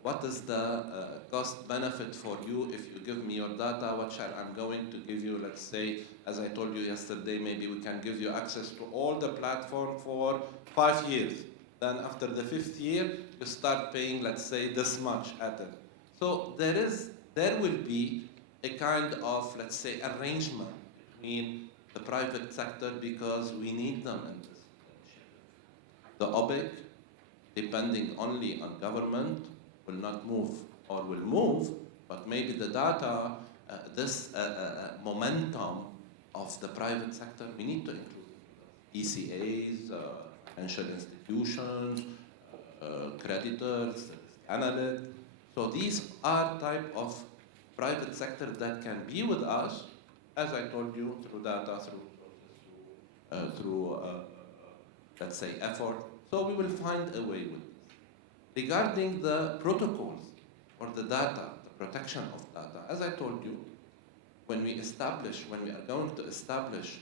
What is the cost benefit for you if you give me your data? What shall I'm going to give you? Let's say, as I told you yesterday, maybe we can give you access to all the platform for 5 years. Then after the 5th year, you start paying, let's say, this much at it. So there will be a kind of, let's say, arrangement between the private sector because we need them in this. The OBIC, depending only on government, will not move or will move, but maybe the data, this momentum of the private sector, we need to include ECAs, financial institutions, creditors, analysts. So these are type of private sector that can be with us, as I told you, through data, through let's say, effort. So we will find a way with this. Regarding the protocols or the data, the protection of data, as I told you, when we are going to establish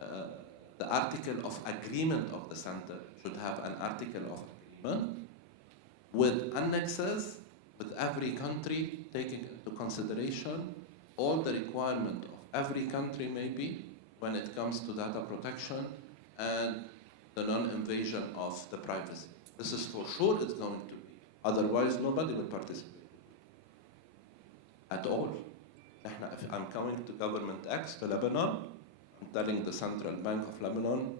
the article of agreement of the center, should have an article of agreement with annexes, with every country taking into consideration all the requirement of every country maybe when it comes to data protection and the non-invasion of the privacy. This is for sure it's going to be. Otherwise, nobody will participate at all. If I'm coming to government X, to Lebanon, I'm telling the Central Bank of Lebanon,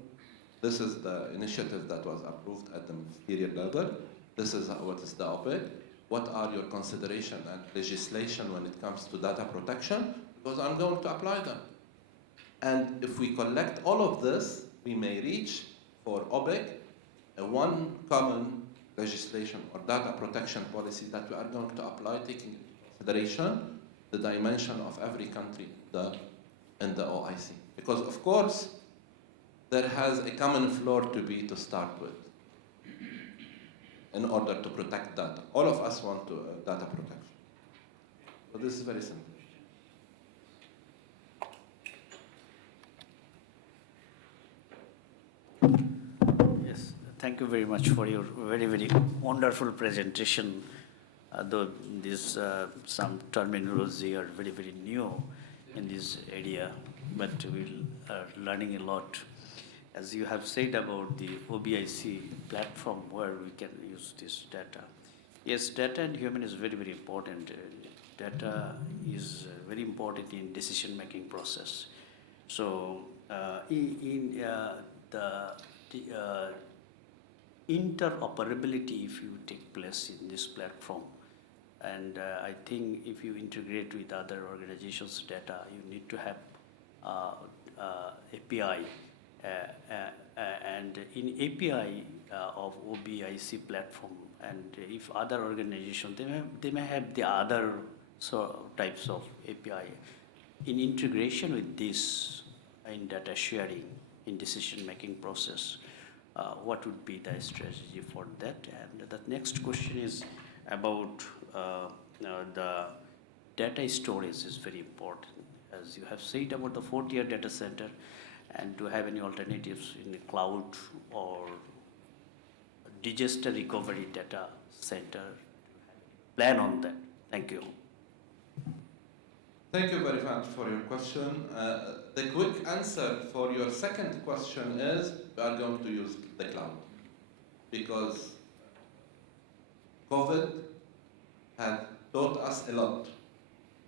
this is the initiative that was approved at the ministerial level. This is what is the OPEC. what are your consideration and legislation when it comes to data protection, because I'm going to apply them. And if we collect all of this, we may reach for OBIC one common legislation or data protection policy that we are going to apply, taking into consideration the dimension of every country in the OIC. Because of course, there has a common floor to start with in order to protect data. All of us want data protection. So this is very simple. Yes, thank you very much for your very, very wonderful presentation. Though this some terminology are very, very new in this area, but we are learning a lot. As you have said about the OBIC platform where we can use this data. Yes, data and human is very, very important. Data is very important in decision-making process. So in the interoperability, if you take place in this platform, and I think if you integrate with other organizations' data, you need to have API. And in API of OBIC platform, and if other organizations, they may have the other types of API. In integration with this, in data sharing, in decision-making process, what would be the strategy for that? And the next question is about the data storage is very important. As you have said about the 4-tier data center, and to have any alternatives in the cloud or disaster recovery data center, plan on that. Thank you. Thank you very much for your question. The quick answer for your second question is we are going to use the cloud, because COVID had taught us a lot.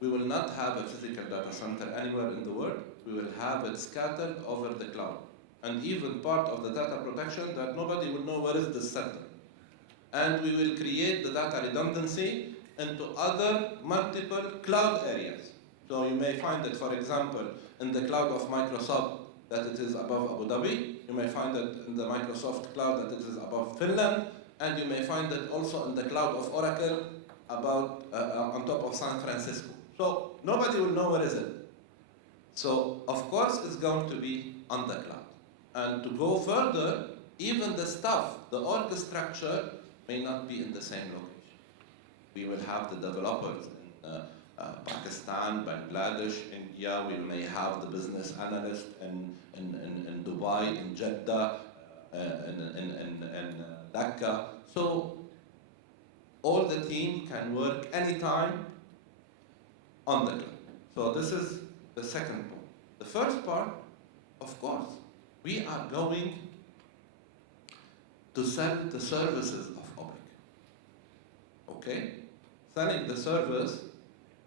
We will not have a physical data center anywhere in the world. We will have it scattered over the cloud. And even part of the data protection that nobody will know where is the center. And we will create the data redundancy into other multiple cloud areas. So you may find it, for example, in the cloud of Microsoft that it is above Abu Dhabi. You may find it in the Microsoft cloud that it is above Finland. And you may find it also in the cloud of Oracle on top of San Francisco. So nobody will know where is it. So of course it's going to be on the cloud. And to go further, even the stuff, the org structure may not be in the same location. We will have the developers in Pakistan, Bangladesh, India. We may have the business analyst in Dubai, in Jeddah, in Dhaka. So all the team can work anytime on the cloud. So this is the second part. The first part, of course, we are going to sell the services of OBIC. Okay? Selling the service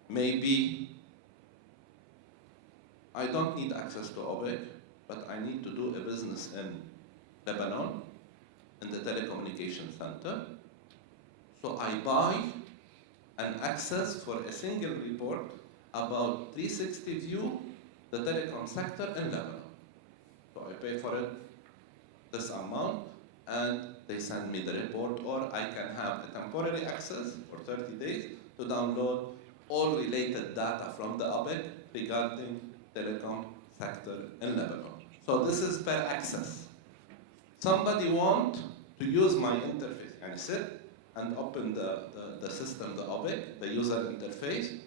may be, I don't need access to OBIC, but I need to do a business in Lebanon, in the telecommunications center. So I buy an access for a single report about 360 view the telecom sector in Lebanon. So I pay for it this amount and they send me the report, or I can have a temporary access for 30 days to download all related data from the OBIC regarding telecom sector in Lebanon. So this is per access. Somebody want to use my interface and sit and open the system, the OBIC, the user interface,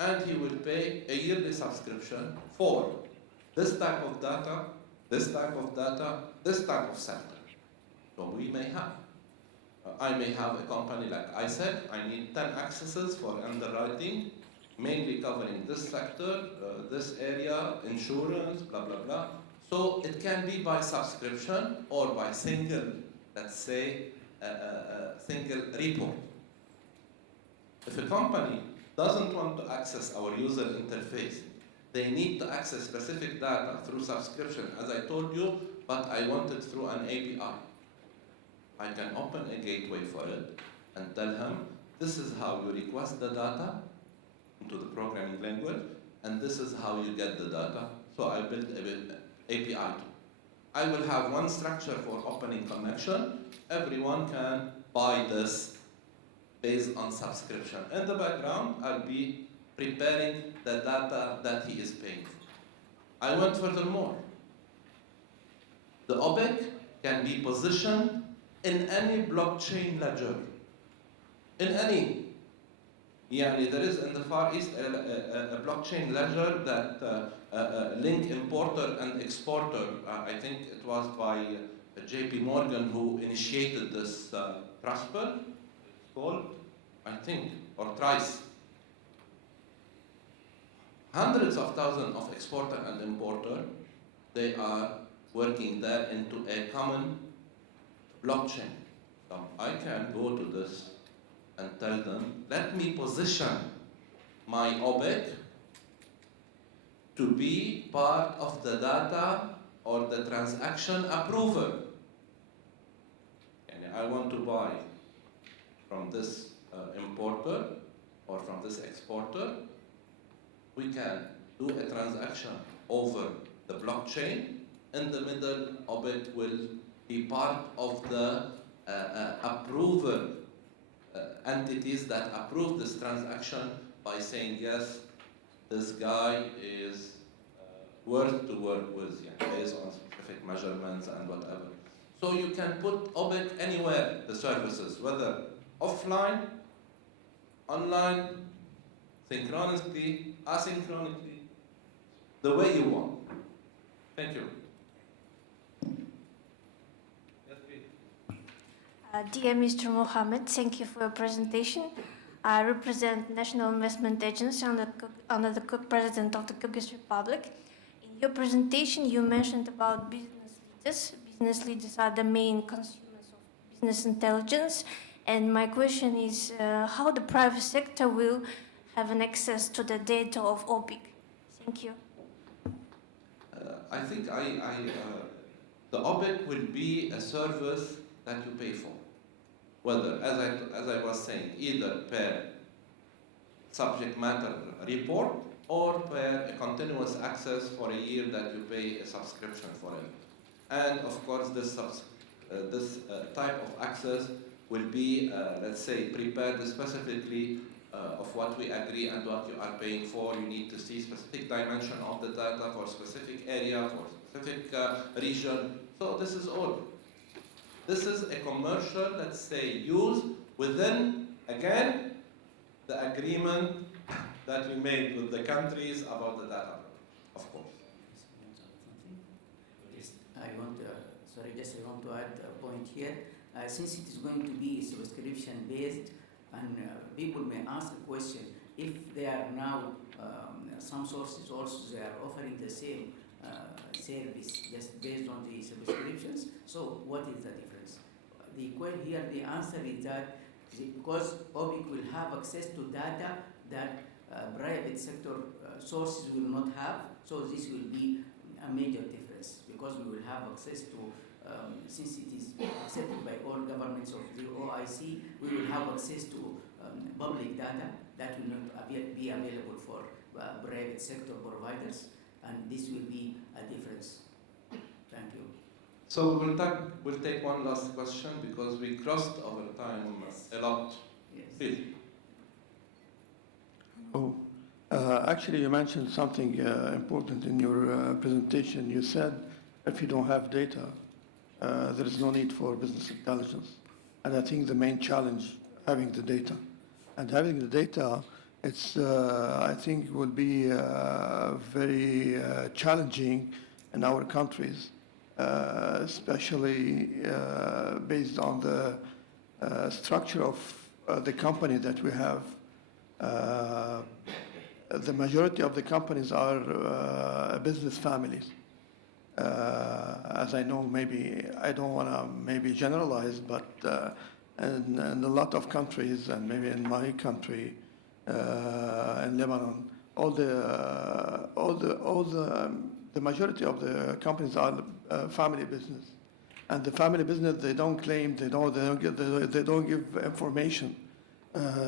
and he will pay a yearly subscription for this type of data, this type of data, this type of sector. So we may have. I may have a company like I said, I need 10 accesses for underwriting, mainly covering this sector, this area, insurance, blah, blah, blah. So it can be by subscription or by single, let's say, single report. If a company doesn't want to access our user interface, they need to access specific data through subscription, as I told you, but I want it through an API. I can open a gateway for it and tell him, this is how you request the data into the programming language, and this is how you get the data. So I built an API tool. I will have one structure for opening connection. Everyone can buy this based on subscription. In the background, I'll be preparing the data that he is paying for. I went furthermore. The OBIC can be positioned in any blockchain ledger. In any. Yeah, there is in the Far East a blockchain ledger that link importer and exporter. I think it was by JP Morgan who initiated this principle. It's called, I think, or TRICE. Hundreds of thousands of exporter and importer, they are working there into a common blockchain. So I can go to this and tell them, let me position my OBIC to be part of the data or the transaction approver. And I want to buy from this importer or from this exporter. We can do a transaction over the blockchain. In the middle, OBIC will be part of the approver entities that approve this transaction by saying, yes, this guy is worth to work with, based on specific measurements and whatever. So you can put OBIC anywhere, the services, whether offline, online, synchronously, asynchronously, the way you want. Thank you. Dear Mr. Mohammed, thank you for your presentation. I represent National Investment Agency under the President of the Kyrgyz Republic. In your presentation, you mentioned about business leaders. Business leaders are the main consumers of business intelligence. And my question is how the private sector will have an access to the data of OBIC. Thank you. I think the OBIC will be a service that you pay for. Whether, as I was saying, either per subject matter report or per a continuous access for a year that you pay a subscription for it. And of course, this type of access will be, let's say, prepared specifically of what we agree and what you are paying for. You need to see specific dimension of the data for specific area, for specific region. So this is all. This is a commercial, let's say, use within, again, the agreement that we made with the countries about the data, of course. I want to add a point here. Since it is going to be subscription based, and people may ask a question, if they are now, some sources also they are offering the same service just based on the subscriptions, so what is the difference? The answer is that because OBIC will have access to data that private sector sources will not have, so this will be a major difference because we will have access to, since it is accepted by all governments of the OIC, we will have access to public data that will not be available for private sector providers, and this will be a difference. Thank you. So we'll take one last question because we crossed over time a lot. Yes. Please. Actually, you mentioned something important in your presentation. You said if you don't have data, there is no need for business intelligence. And I think the main challenge, having the data. And having the data, it's, I think, will be very challenging in our countries, especially based on the structure of the company that we have. The majority of the companies are business families. As I know, maybe I don't want to maybe generalize, but in a lot of countries, and maybe in my country, in Lebanon, the majority of the companies are family business, and the family business they don't claim, they don't give information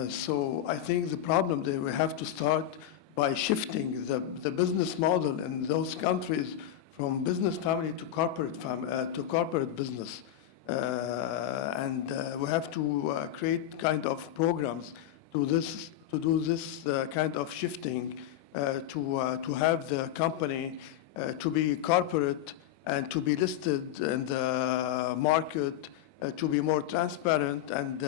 So I think the problem that we have to start by shifting the business model in those countries from business family to corporate business. And we have to create kind of programs to do this kind of shifting to have the company to be corporate and to be listed in the market, to be more transparent and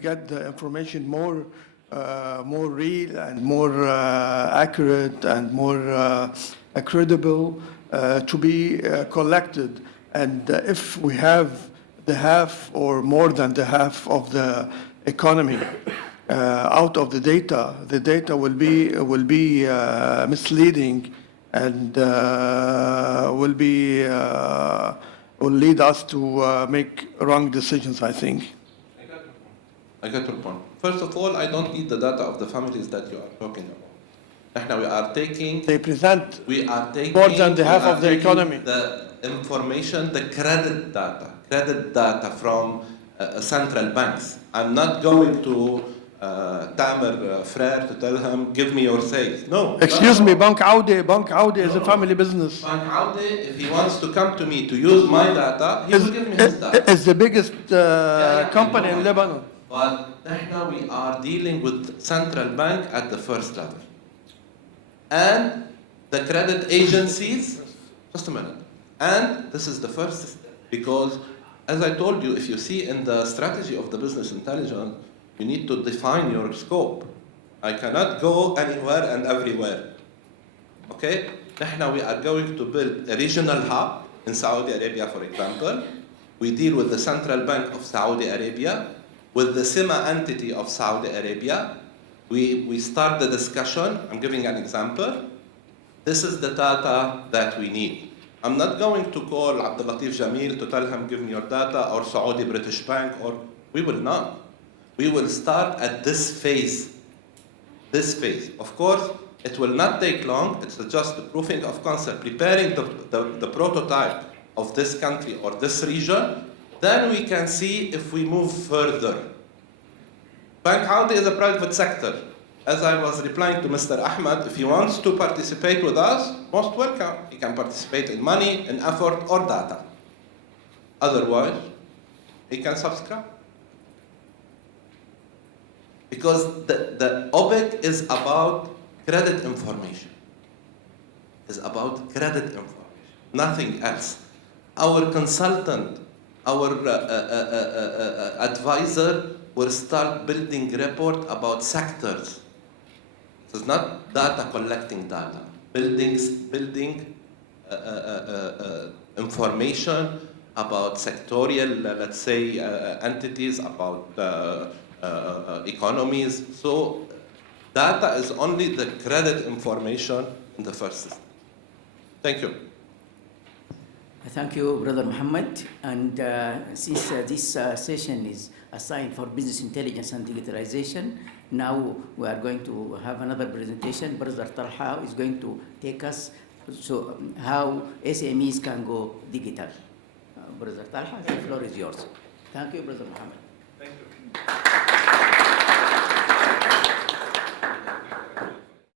get the information more real and more accurate and more credible to be collected. And if we have the half or more than the half of the economy out of the data will be misleading and will lead us to make wrong decisions, I think. I got your point. First of all, I don't need the data of the families that you are talking about. Now we are taking more than the half of the economy. The information, the credit data from central banks. I'm not going to Tamer Frere to tell him, give me your sales. No. Excuse me, Bank Audi is a family business. Bank Audi, if he wants to come to me to use my data, he will give me his data. It's the biggest company in Lebanon. But now we are dealing with central bank at the first level. And the credit agencies, just a minute. And this is the first step. Because, as I told you, if you see in the strategy of the business intelligence, you need to define your scope. I cannot go anywhere and everywhere. Okay? Now we are going to build a regional hub in Saudi Arabia, for example. We deal with the Central Bank of Saudi Arabia, with the SIMA entity of Saudi Arabia. We start the discussion. I'm giving an example. This is the data that we need. I'm not going to call Abdul Latif Jamil to tell him, give me your data, or Saudi British Bank, or we will not. We will start at this phase. Of course, it will not take long. It's just the proofing of concept, preparing the prototype of this country or this region. Then we can see if we move further. Bank Audi is a private sector. As I was replying to Mr. Ahmed, if he wants to participate with us, most welcome. He can participate in money, in effort, or data. Otherwise, he can subscribe. Because the OBIC is about credit information. It's about credit information, nothing else. Our consultant, our advisor will start building report about sectors. It's not data collecting data. Building information about sectorial, let's say, entities, about economies. So data is only the credit information in the first system. Thank you. Thank you, Brother Muhammad. And since this session is assigned for business intelligence and digitalization, now we are going to have another presentation. Brother Talha is going to take us so how SMEs can go digital. Brother Talha, the floor is yours. Thank you, Brother Muhammad.